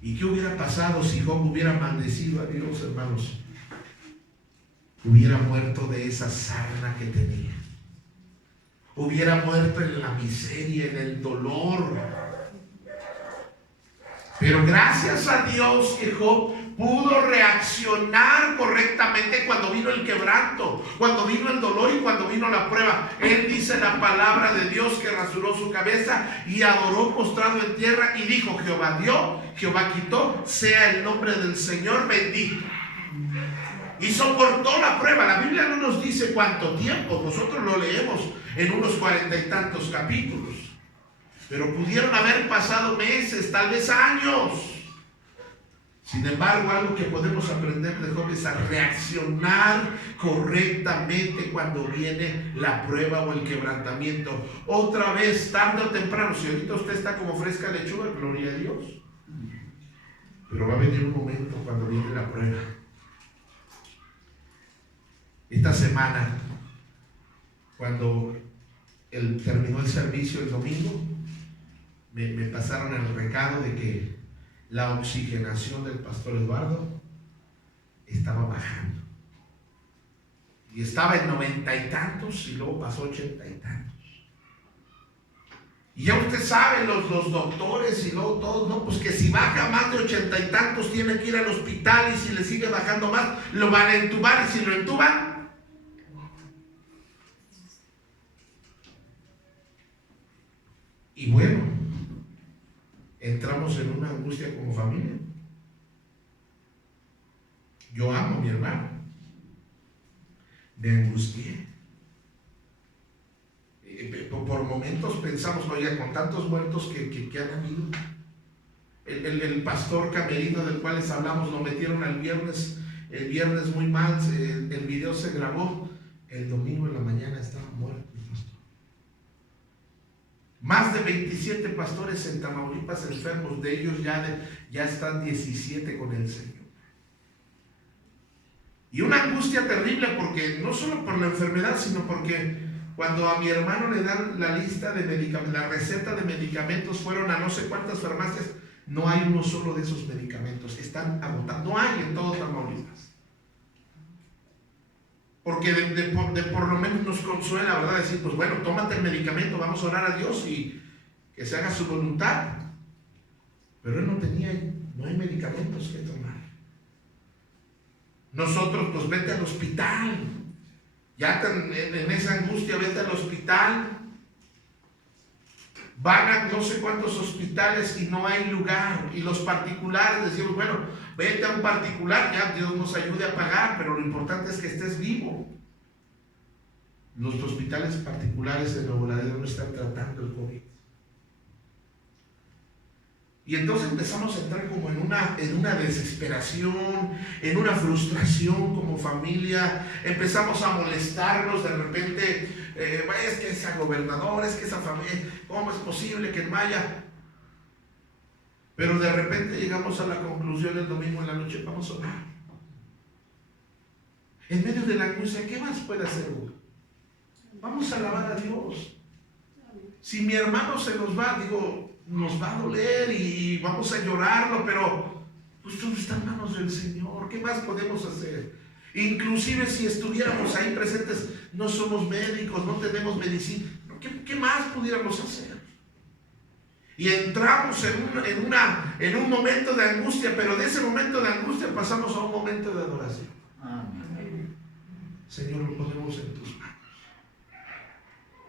¿Y qué hubiera pasado si Job hubiera maldecido a Dios, hermanos? hubiera muerto de esa sarna que tenía. Hubiera muerto en la miseria, en el dolor. Pero gracias a Dios que Job pudo reaccionar correctamente cuando vino el quebranto, cuando vino el dolor y cuando vino la prueba. Él dice la palabra de Dios que rasuró su cabeza y adoró postrado en tierra y dijo: Jehová dio, Jehová quitó, sea el nombre del Señor bendito. Y soportó la prueba. La Biblia no nos dice cuánto tiempo, nosotros lo leemos en unos 40 y tantos capítulos, pero pudieron haber pasado meses, tal vez años. Sin embargo, algo que podemos aprender de Job es a reaccionar correctamente cuando viene la prueba o el quebrantamiento. Otra vez, tarde o temprano, si ahorita usted está como fresca lechuga, gloria a Dios, pero va a venir un momento cuando viene la prueba. Esta semana, cuando terminó el servicio el domingo, me pasaron el recado de que la oxigenación del pastor Eduardo estaba bajando. Y estaba en 90 y tantos y luego pasó 80 y tantos. Y ya usted sabe, los doctores y luego todos, no, pues que si baja más de 80 y tantos tiene que ir al hospital, y si le sigue bajando más, lo van a entubar, y si lo entuban, y bueno, entramos en una angustia como familia. Yo amo a mi hermano, me angustié. Por momentos pensamos, oye, con tantos muertos que han habido, el pastor camerino del cual les hablamos, lo metieron el viernes muy mal, el video se grabó, el domingo en la mañana estaba muerto el pastor. Más de 27 pastores en Tamaulipas enfermos, de ellos ya están 17 con el Señor. Y una angustia terrible, porque no solo por la enfermedad, sino porque cuando a mi hermano le dan la lista de medicamentos, la receta de medicamentos, fueron a no sé cuántas farmacias, no hay uno solo de esos medicamentos, están agotados, no hay en todo Tamaulipas. Porque por lo menos nos consuela, ¿verdad? Decir, pues bueno, tómate el medicamento, vamos a orar a Dios y que se haga su voluntad. Pero él no hay medicamentos que tomar. Nosotros, pues vete al hospital. Ya en esa angustia, vete al hospital. Van a no sé cuántos hospitales y no hay lugar. Y los particulares decimos, bueno, vete a un particular, ya Dios nos ayude a pagar, pero lo importante es que estés vivo. Los hospitales particulares de Nuevo Laredo no están tratando el COVID. Y entonces empezamos a entrar como en una desesperación, en una frustración como familia. Empezamos a molestarnos de repente. Es que esa gobernadora, es que esa familia, ¿cómo es posible que en Maya? Pero de repente llegamos a la conclusión el domingo en la noche, vamos a orar. En medio de la angustia, ¿qué más puede hacer uno? Vamos a alabar a Dios. Si mi hermano se nos va, nos va a doler y vamos a llorarlo, pero pues todo está en manos del Señor. ¿Qué más podemos hacer? Inclusive si estuviéramos ahí presentes, no somos médicos, no tenemos medicina. ¿Qué más pudiéramos hacer? Y entramos en un momento de angustia, pero de ese momento de angustia pasamos a un momento de adoración. Amén. Señor, lo ponemos en tus manos.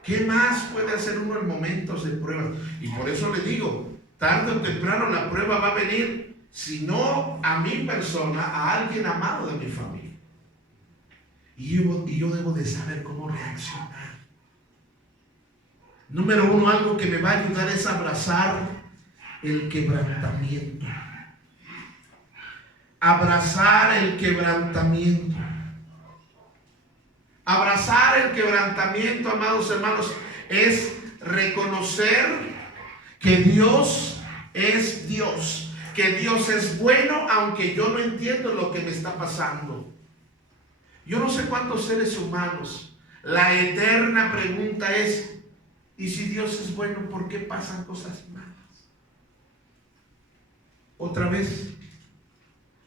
¿Qué más puede hacer uno en momentos de pruebas? Y por eso le digo, tarde o temprano la prueba va a venir, si no a mi persona, a alguien amado de mi familia. Y yo debo de saber cómo reaccionar. Número uno, algo que me va a ayudar es abrazar el quebrantamiento. Abrazar el quebrantamiento. Abrazar el quebrantamiento, amados hermanos, es reconocer que Dios es Dios, que Dios es bueno, aunque yo no entiendo lo que me está pasando. Yo no sé cuántos seres humanos, la eterna pregunta es, ¿y si Dios es bueno, por qué pasan cosas malas? Otra vez,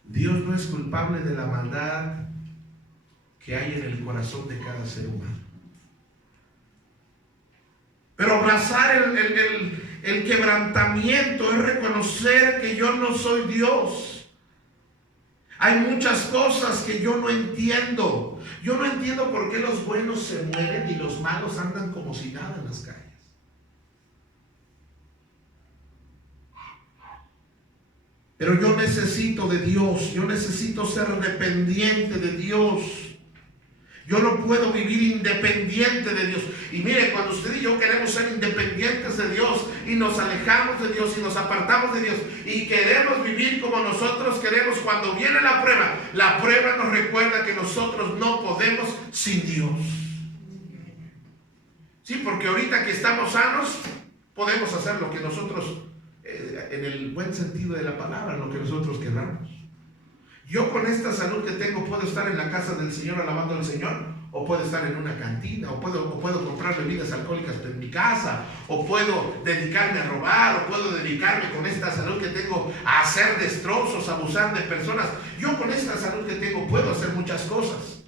Dios no es culpable de la maldad que hay en el corazón de cada ser humano. Pero abrazar el quebrantamiento es reconocer que yo no soy Dios. Hay muchas cosas que yo no entiendo. Yo no entiendo por qué los buenos se mueren y los malos andan como si nada en las calles. Pero yo necesito de Dios. Yo necesito ser dependiente de Dios. Yo no puedo vivir independiente de Dios. Y mire, cuando usted y yo queremos ser independientes de Dios y nos alejamos de Dios y nos apartamos de Dios y queremos vivir como nosotros queremos, cuando viene la prueba nos recuerda que nosotros no podemos sin Dios. Sí, porque ahorita que estamos sanos, podemos hacer lo que nosotros, en el buen sentido de la palabra, lo que nosotros queramos. Yo con esta salud que tengo puedo estar en la casa del Señor alabando al Señor, o puedo estar en una cantina, o puedo comprar bebidas alcohólicas en mi casa, o puedo dedicarme a robar, o puedo dedicarme con esta salud que tengo a hacer destrozos, a abusar de personas. Yo con esta salud que tengo puedo hacer muchas cosas.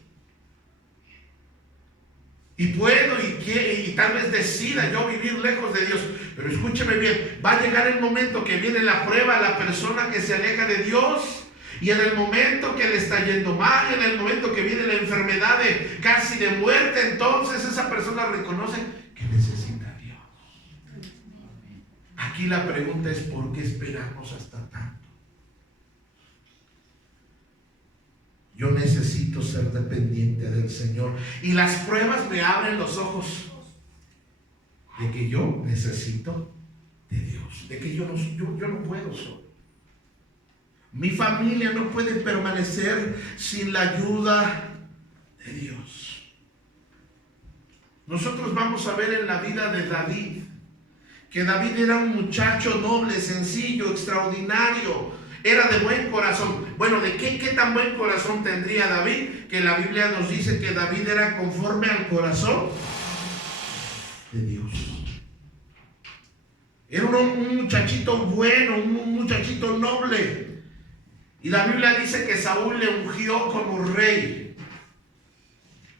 Y puedo y tal vez decida yo vivir lejos de Dios. Pero escúcheme bien, va a llegar el momento que viene la prueba a la persona que se aleja de Dios. Y en el momento que le está yendo mal, en el momento que viene la enfermedad de casi de muerte, entonces esa persona reconoce que necesita a Dios. Aquí la pregunta es: ¿por qué esperamos hasta tanto? Yo necesito ser dependiente del Señor. Y las pruebas me abren los ojos de que yo necesito de Dios, de que yo no puedo solo. Mi familia no puede permanecer sin la ayuda de Dios. Nosotros vamos a ver en la vida de David, que David era un muchacho noble, sencillo, extraordinario, era de buen corazón. Bueno, ¿de qué tan buen corazón tendría David? Que la Biblia nos dice que David era conforme al corazón de Dios. Era un muchachito bueno, un muchachito noble. Y la Biblia dice que Saúl le ungió como rey.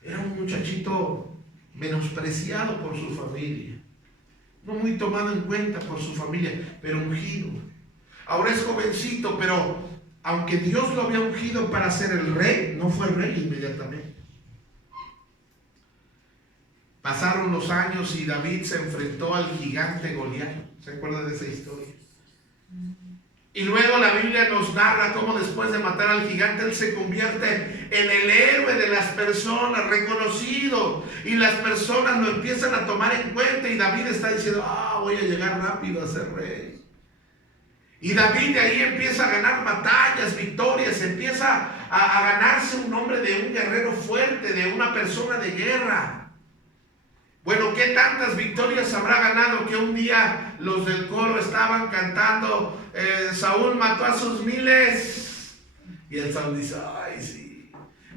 Era un muchachito menospreciado por su familia, no muy tomado en cuenta por su familia, pero ungido. Ahora es jovencito, pero aunque Dios lo había ungido para ser el rey, no fue rey inmediatamente. Pasaron los años y David se enfrentó al gigante Goliat. ¿Se acuerdan de esa historia? Y luego la Biblia nos narra cómo después de matar al gigante, él se convierte en el héroe de las personas, reconocido. Y las personas lo empiezan a tomar en cuenta. Y David está diciendo: voy a llegar rápido a ser rey. Y David de ahí empieza a ganar batallas, victorias. Empieza a ganarse un nombre de un guerrero fuerte, de una persona de guerra. Bueno, ¿qué tantas victorias habrá ganado que un día los del coro estaban cantando: Saúl mató a sus miles? Y el Saúl dice: ay, sí.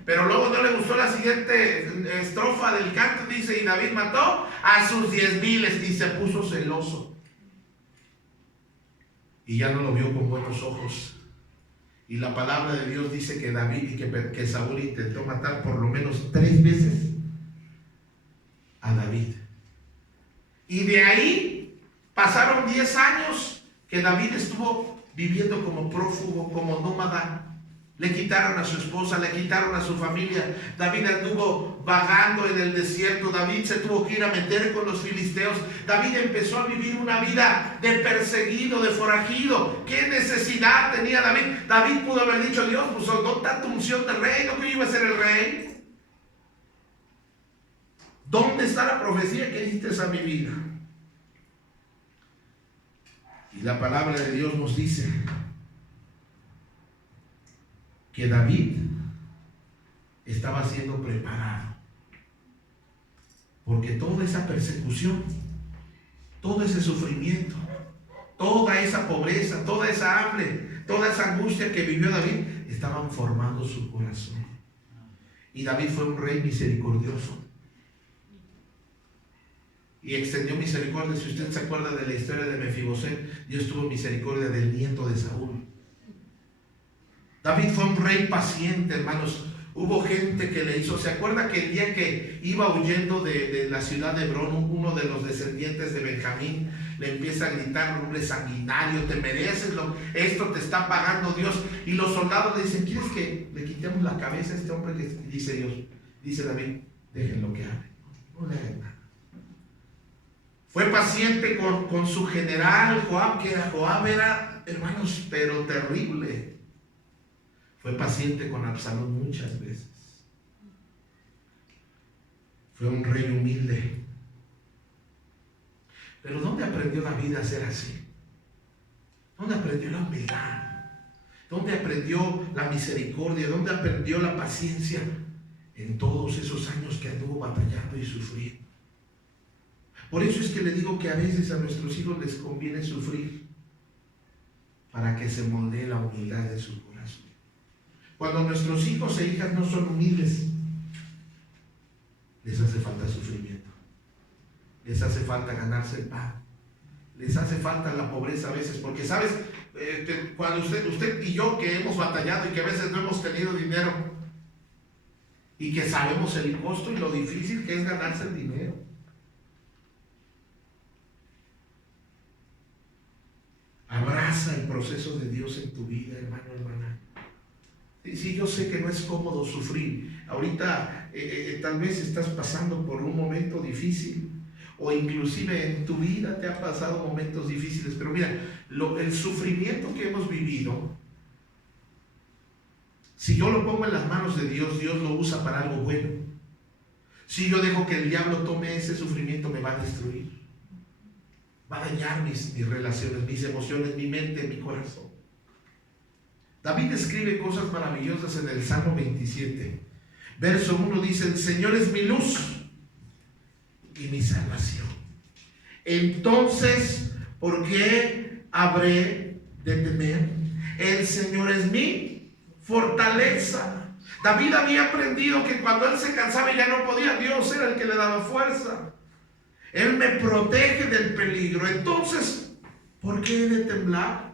Pero luego no le gustó la siguiente estrofa del canto, dice: y David mató a sus 10,000, y se puso celoso. Y ya no lo vio con buenos ojos. Y la palabra de Dios dice que David y que Saúl intentó matar por lo menos 3 veces a David. Y de ahí pasaron 10 años que David estuvo viviendo como prófugo, como nómada. Le quitaron a su esposa, le quitaron a su familia. David anduvo vagando en el desierto. David se tuvo que ir a meter con los filisteos. David empezó a vivir una vida de perseguido, de forajido. ¿Qué necesidad tenía David? David pudo haber dicho: Dios, pues ¿dónde está tu unción de rey? ¿No que yo iba a ser el rey? ¿Dónde está la profecía que diste a mi vida? Y la palabra de Dios nos dice que David estaba siendo preparado, porque toda esa persecución, todo ese sufrimiento, toda esa pobreza, toda esa hambre, toda esa angustia que vivió David, estaban formando su corazón. Y David fue un rey misericordioso y extendió misericordia. Si usted se acuerda de la historia de Mefiboset, Dios tuvo misericordia del nieto de Saúl. David fue un rey paciente, hermanos, Hubo gente que le hizo, ¿se acuerda que el día que iba huyendo de la ciudad de Hebrón, uno de los descendientes de Benjamín le empieza a gritar: hombre sanguinario, te mereces, esto te está pagando Dios? Y los soldados le dicen: ¿quieres que le quitemos la cabeza a este hombre? Que dice Dios, dice David: déjenlo que hable, no le hagan nada. Fue paciente con su general Joab, que Joab era, hermanos, pero terrible. Fue paciente con Absalón muchas veces. Fue un rey humilde. Pero ¿dónde aprendió David a ser así? ¿Dónde aprendió la humildad? ¿Dónde aprendió la misericordia? ¿Dónde aprendió la paciencia? En todos esos años que anduvo batallando y sufriendo. Por eso es que le digo que a veces a nuestros hijos les conviene sufrir para que se moldee la humildad de su corazón. Cuando nuestros hijos e hijas no son humildes, les hace falta sufrimiento, les hace falta ganarse el pan, les hace falta la pobreza a veces, porque sabes, cuando usted y yo, que hemos batallado y que a veces no hemos tenido dinero y que sabemos el costo y lo difícil que es ganarse el dinero, abraza el proceso de Dios en tu vida, hermano, hermana. Sí, yo sé que no es cómodo sufrir. Ahorita tal vez estás pasando por un momento difícil, o inclusive en tu vida te ha pasado momentos difíciles, pero mira, el sufrimiento que hemos vivido, si yo lo pongo en las manos de Dios, Dios lo usa para algo bueno. Si yo dejo que el diablo tome ese sufrimiento, me va a destruir, va a dañar mis relaciones, mis emociones, mi mente, mi corazón. David escribe cosas maravillosas en el Salmo 27. Verso 1 dice: el Señor es mi luz y mi salvación. Entonces, ¿por qué habré de temer? El Señor es mi fortaleza. David había aprendido que cuando él se cansaba y ya no podía, Dios era el que le daba fuerza. Él me protege del peligro. Entonces, ¿por qué he de temblar?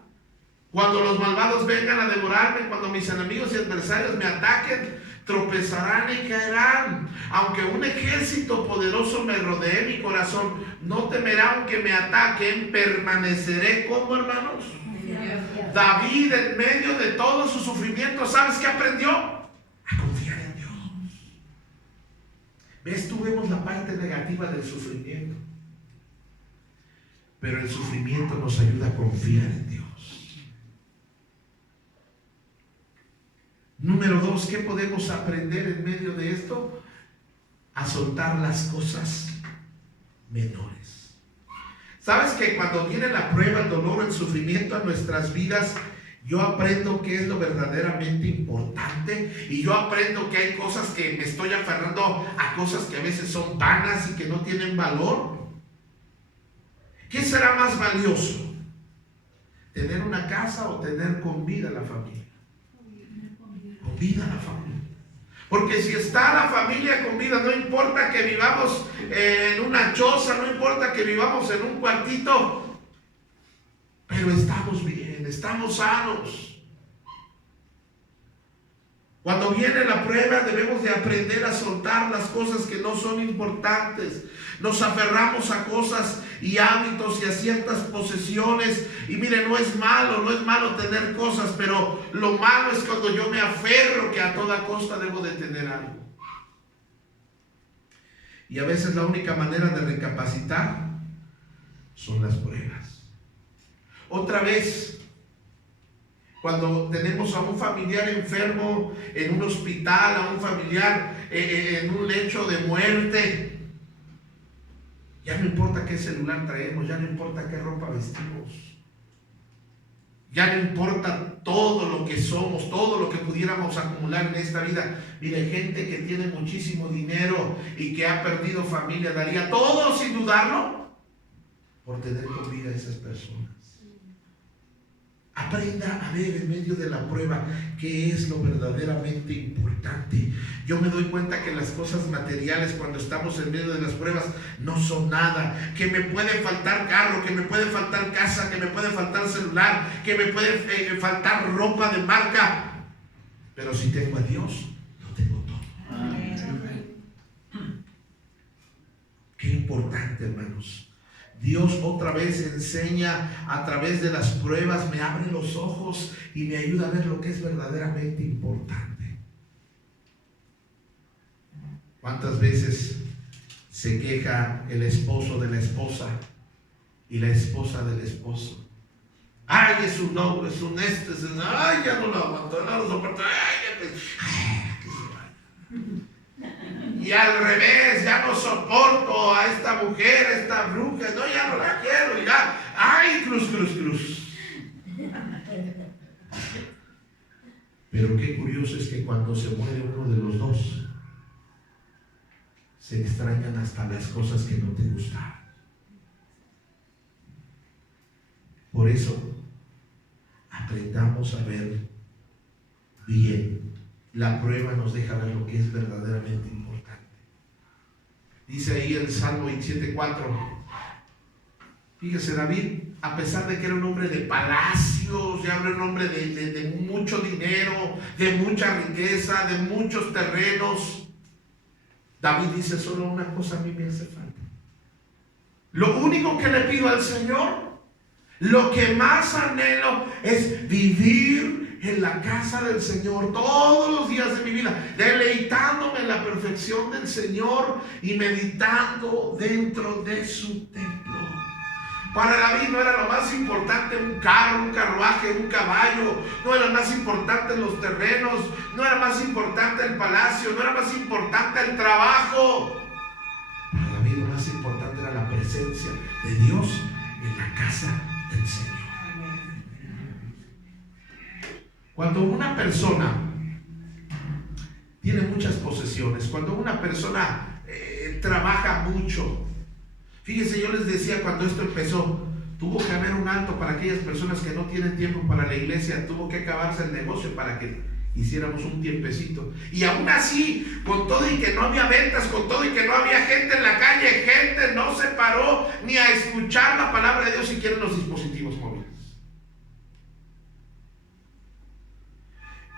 Cuando los malvados vengan a devorarme, cuando mis enemigos y adversarios me ataquen, tropezarán y caerán. Aunque un ejército poderoso me rodee, mi corazón no temerá aunque me ataquen. Permaneceré como, hermanos. David, en medio de todo su sufrimiento, ¿sabes qué aprendió? A confiar en Dios. ¿Ves? Tú vemos la parte negativa del sufrimiento, pero el sufrimiento nos ayuda a confiar en Dios. Número 2, ¿qué podemos aprender en medio de esto? A soltar las cosas menores. ¿Sabes que cuando viene la prueba, el dolor, el sufrimiento a nuestras vidas, yo aprendo qué es lo verdaderamente importante? Y yo aprendo que hay cosas que me estoy aferrando a cosas que a veces son vanas y que no tienen valor. ¿Qué será más valioso? ¿Tener una casa o tener con vida a la familia? Con vida a la familia. Porque si está la familia con vida, no importa que vivamos en una choza, no importa que vivamos en un cuartito, pero estamos bien, estamos sanos. Cuando viene la prueba, debemos de aprender a soltar las cosas que no son importantes. Nos aferramos a cosas y hábitos y a ciertas posesiones. Y mire, no es malo tener cosas, pero lo malo es cuando yo me aferro que a toda costa debo de tener algo. Y a veces la única manera de recapacitar son las pruebas. Otra vez, cuando tenemos a un familiar enfermo en un hospital, a un familiar en un lecho de muerte, ya no importa qué celular traemos, ya no importa qué ropa vestimos, ya no importa todo lo que somos, todo lo que pudiéramos acumular en esta vida. Mire, gente que tiene muchísimo dinero y que ha perdido familia, daría todo sin dudarlo por tener con vida a esas personas. Aprenda a ver en medio de la prueba qué es lo verdaderamente importante. Yo me doy cuenta que las cosas materiales, cuando estamos en medio de las pruebas, no son nada. Que me puede faltar carro, que me puede faltar casa, que me puede faltar celular, que me puede faltar ropa de marca. Pero si tengo a Dios, no tengo impresionante, hermanos. Dios otra vez enseña a través de las pruebas, me abre los ojos y me ayuda a ver lo que es verdaderamente importante. ¿Cuántas veces se queja el esposo de la esposa y la esposa del esposo? Ay, es un no, es un ay, ya no lo aguanto, no lo soporto, ay, que se vaya. Y al revés, ya no soporto a esta mujer, a esta bruja, no, ya no la quiero, ya, ay, cruz. Pero qué curioso es que cuando se muere uno de los dos, se extrañan hasta las cosas que no te gustaban. Por eso, aprendamos a ver bien. La prueba nos deja ver lo que es verdaderamente importante. Dice ahí el Salmo 27:4. Fíjese, David, a pesar de que era un hombre de palacios, ya era un hombre de mucho dinero, de mucha riqueza, de muchos terrenos, David dice: solo una cosa a mí me hace falta. Lo único que le pido al Señor, lo que más anhelo, es vivir en la casa del Señor todos los días de mi vida, deleitándome en la perfección del Señor y meditando dentro de su templo. Para David no era lo más importante un carro, un carruaje, un caballo, no era más importante los terrenos, no era más importante el palacio, no era más importante el trabajo. Para David lo más importante era la presencia de Dios en la casa del Señor. Cuando una persona tiene muchas posesiones, cuando una persona trabaja mucho, fíjense, yo les decía cuando esto empezó, tuvo que haber un alto para aquellas personas que no tienen tiempo para la iglesia, tuvo que acabarse el negocio para que hiciéramos un tiempecito. Y aún así, con todo y que no había ventas, con todo y que no había gente en la calle, gente no se paró ni a escuchar la palabra de Dios siquiera en los dispositivos móviles.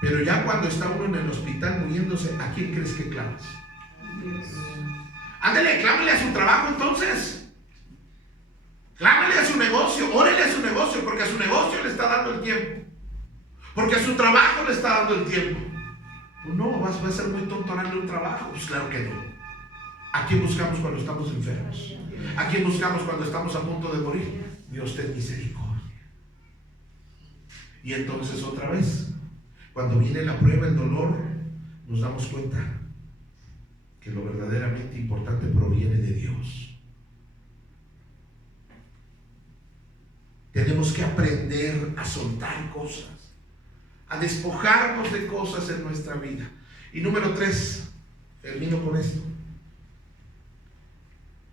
Pero ya cuando está uno en el hospital muriéndose, ¿a quién crees que clamas? Ándale, clámale a su trabajo entonces. Clámale a su negocio, órele a su negocio, porque a su negocio le está dando el tiempo. Porque a su trabajo le está dando el tiempo. Pues no, va a ser muy tonto darle un trabajo. Pues claro que no. ¿A quién buscamos cuando estamos enfermos? ¿A quién buscamos cuando estamos a punto de morir? Dios ten misericordia. Y entonces otra vez, cuando viene la prueba, el dolor, nos damos cuenta que lo verdaderamente importante proviene de Dios. Tenemos que aprender a soltar cosas, a despojarnos de cosas en nuestra vida. Y número 3, termino con esto.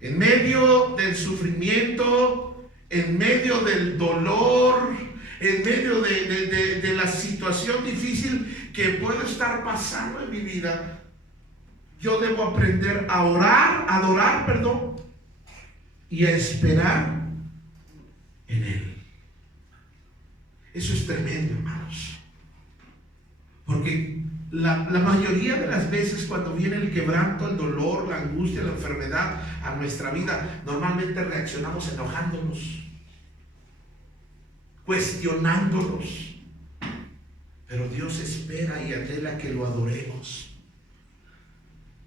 En medio del sufrimiento, en medio del dolor, en medio de la situación difícil que puedo estar pasando en mi vida, yo debo aprender a orar, a adorar, y a esperar en Él. Eso es tremendo, hermanos. Porque la mayoría de las veces cuando viene el quebranto, el dolor, la angustia, la enfermedad a nuestra vida, normalmente reaccionamos enojándonos, cuestionándonos. Pero Dios espera y anhela que lo adoremos.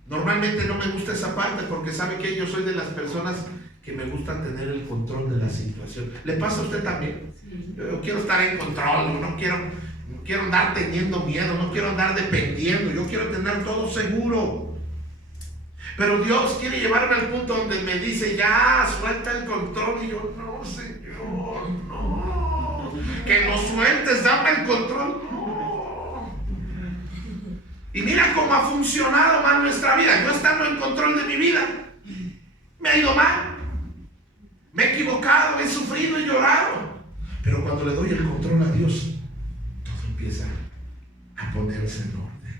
Normalmente no me gusta esa parte porque sabe que yo soy de las personas que me gusta tener el control de la situación. ¿Le pasa a usted también? Yo quiero estar en control, no quiero andar teniendo miedo, no quiero andar dependiendo, yo quiero tener todo seguro. Pero Dios quiere llevarme al punto donde me dice: ya, suelta el control. Y yo: no, Señor, no, que lo sueltes, dame el control. No. Y mira cómo ha funcionado mal nuestra vida. Yo estando en control de mi vida, me ha ido mal, me he equivocado, he sufrido y llorado. Pero cuando le doy el control a Dios, todo empieza a ponerse en orden.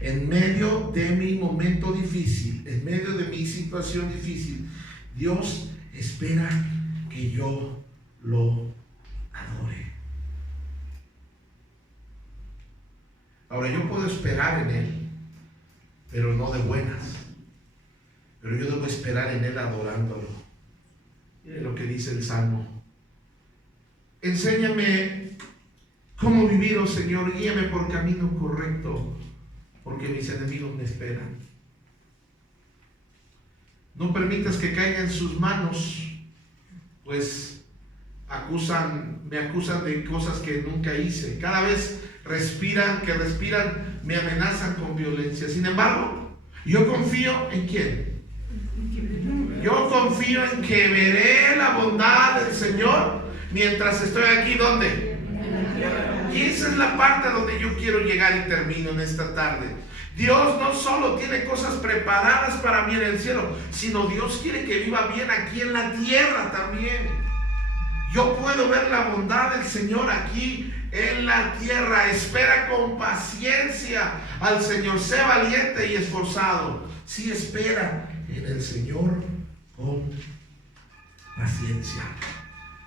En medio de mi momento difícil, en medio de mi situación difícil, Dios espera que yo lo adore. Ahora, yo puedo esperar en Él, pero no de buenas. pero yo debo esperar en Él adorándolo. Mire lo que dice el Salmo. Enséñame cómo vivir, oh Señor, guíame por camino correcto, porque mis enemigos me esperan. No permitas que caiga en sus manos, pues me acusan de cosas que nunca hice. Cada vez que respiran, me amenazan con violencia. Sin embargo, yo confío ¿en quién? Yo confío en que veré la bondad del Señor mientras estoy aquí. ¿Dónde? Y esa es la parte donde yo quiero llegar y termino en esta tarde. Dios no solo tiene cosas preparadas para mí en el cielo, sino Dios quiere que viva bien aquí en la tierra también. Yo puedo ver la bondad del Señor aquí en la tierra. Espera con paciencia al Señor. Sé valiente y esforzado. Sí, espera en el Señor con paciencia.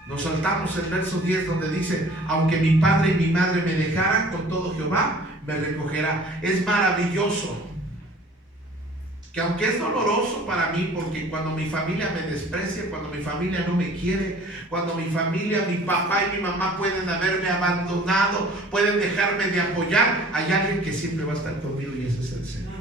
Nos saltamos el verso 10 donde dice: aunque mi padre y mi madre me dejaran, con todo Jehová me recogerá. Es maravilloso que aunque es doloroso para mí, porque cuando mi familia me desprecia, cuando mi familia no me quiere, cuando mi familia, mi papá y mi mamá pueden haberme abandonado, pueden dejarme de apoyar, hay alguien que siempre va a estar conmigo y ese es el Señor.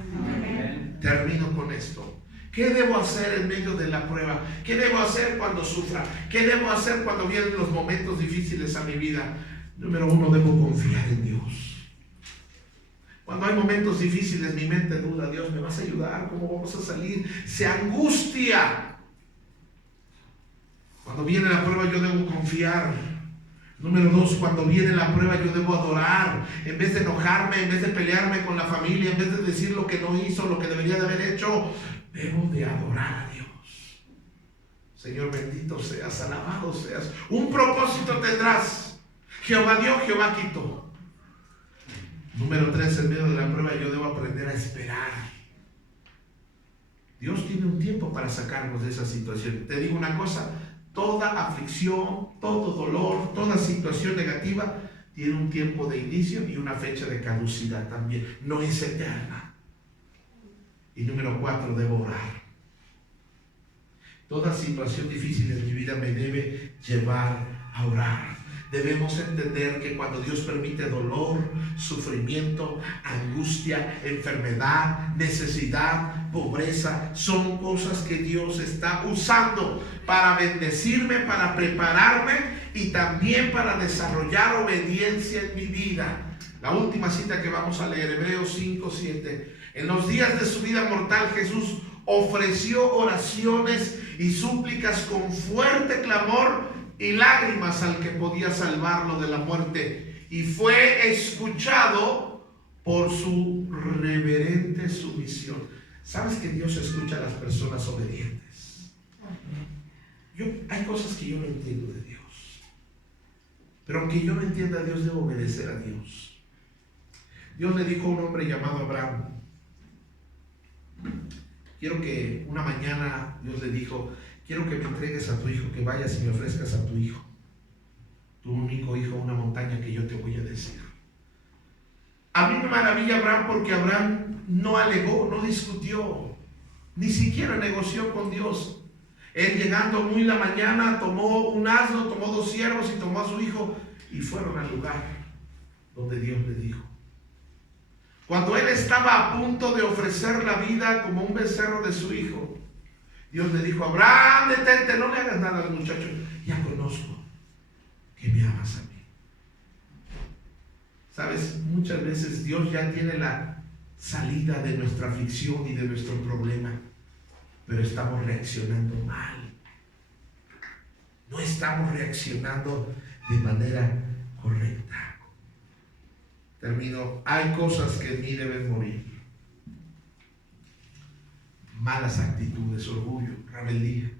Termino con esto. ¿Qué debo hacer en medio de la prueba? ¿Qué debo hacer cuando sufra? ¿Qué debo hacer cuando vienen los momentos difíciles a mi vida? Número uno, debo confiar en Dios. Cuando hay momentos difíciles, mi mente duda: Dios, ¿me vas a ayudar? ¿Cómo vamos a salir? Se angustia. Cuando viene la prueba, yo debo confiar. Número dos, cuando viene la prueba, yo debo adorar. En vez de enojarme, en vez de pelearme con la familia, en vez de decir lo que no hizo, lo que debería de haber hecho, debo de adorar a Dios. Señor, bendito seas, alabado seas. Un propósito tendrás. Jehová dio, Jehová quitó. Número 3, en medio de la prueba yo debo aprender a esperar. Dios tiene un tiempo para sacarnos de esa situación. Te digo una cosa: toda aflicción, todo dolor, toda situación negativa tiene un tiempo de inicio y una fecha de caducidad también. No es eterna. Y número 4, debo orar. Toda situación difícil en mi vida me debe llevar a orar. Debemos entender que cuando Dios permite dolor, sufrimiento, angustia, enfermedad, necesidad, pobreza, son cosas que Dios está usando para bendecirme, para prepararme y también para desarrollar obediencia en mi vida. La última cita que vamos a leer, Hebreos 5:7. En los días de su vida mortal, Jesús ofreció oraciones y súplicas con fuerte clamor y lágrimas al que podía salvarlo de la muerte, y fue escuchado por su reverente sumisión. ¿Sabes que Dios escucha a las personas obedientes? Hay cosas que yo no entiendo de Dios, pero aunque yo no entienda a Dios, debo obedecer a Dios. Dios le dijo a un hombre llamado Abraham, quiero que una mañana Dios le dijo: quiero que me entregues a tu hijo, que vayas y me ofrezcas a tu hijo, tu único hijo, una montaña que yo te voy a decir. A mí me maravilla Abraham, porque Abraham no alegó, no discutió, ni siquiera negoció con Dios. Él, llegando muy la mañana, tomó un asno, tomó 2 siervos y tomó a su hijo y fueron al lugar donde Dios le dijo. Cuando él estaba a punto de ofrecer la vida como un becerro de su hijo, Dios le dijo: Abraham, detente, no le hagas nada al muchacho, ya conozco que me amas a mí. Sabes, muchas veces Dios ya tiene la salida de nuestra aflicción y de nuestro problema, pero estamos reaccionando mal. No estamos reaccionando de manera correcta. Termino. Hay cosas que en mí deben morir. Malas actitudes, orgullo, rebeldía.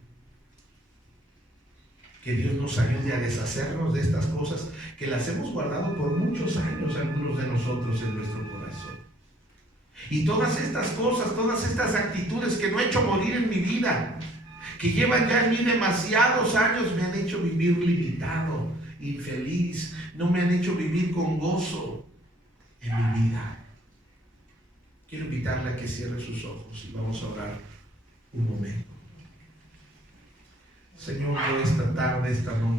Que Dios nos ayude a deshacernos de estas cosas que las hemos guardado por muchos años, algunos de nosotros, en nuestro corazón. Y todas estas cosas, todas estas actitudes que no he hecho morir en mi vida, que llevan ya en mí demasiados años, me han hecho vivir limitado, infeliz, no me han hecho vivir con gozo en mi vida. Quiero invitarle a que cierre sus ojos y vamos a orar un momento. Señor, yo esta tarde, esta noche,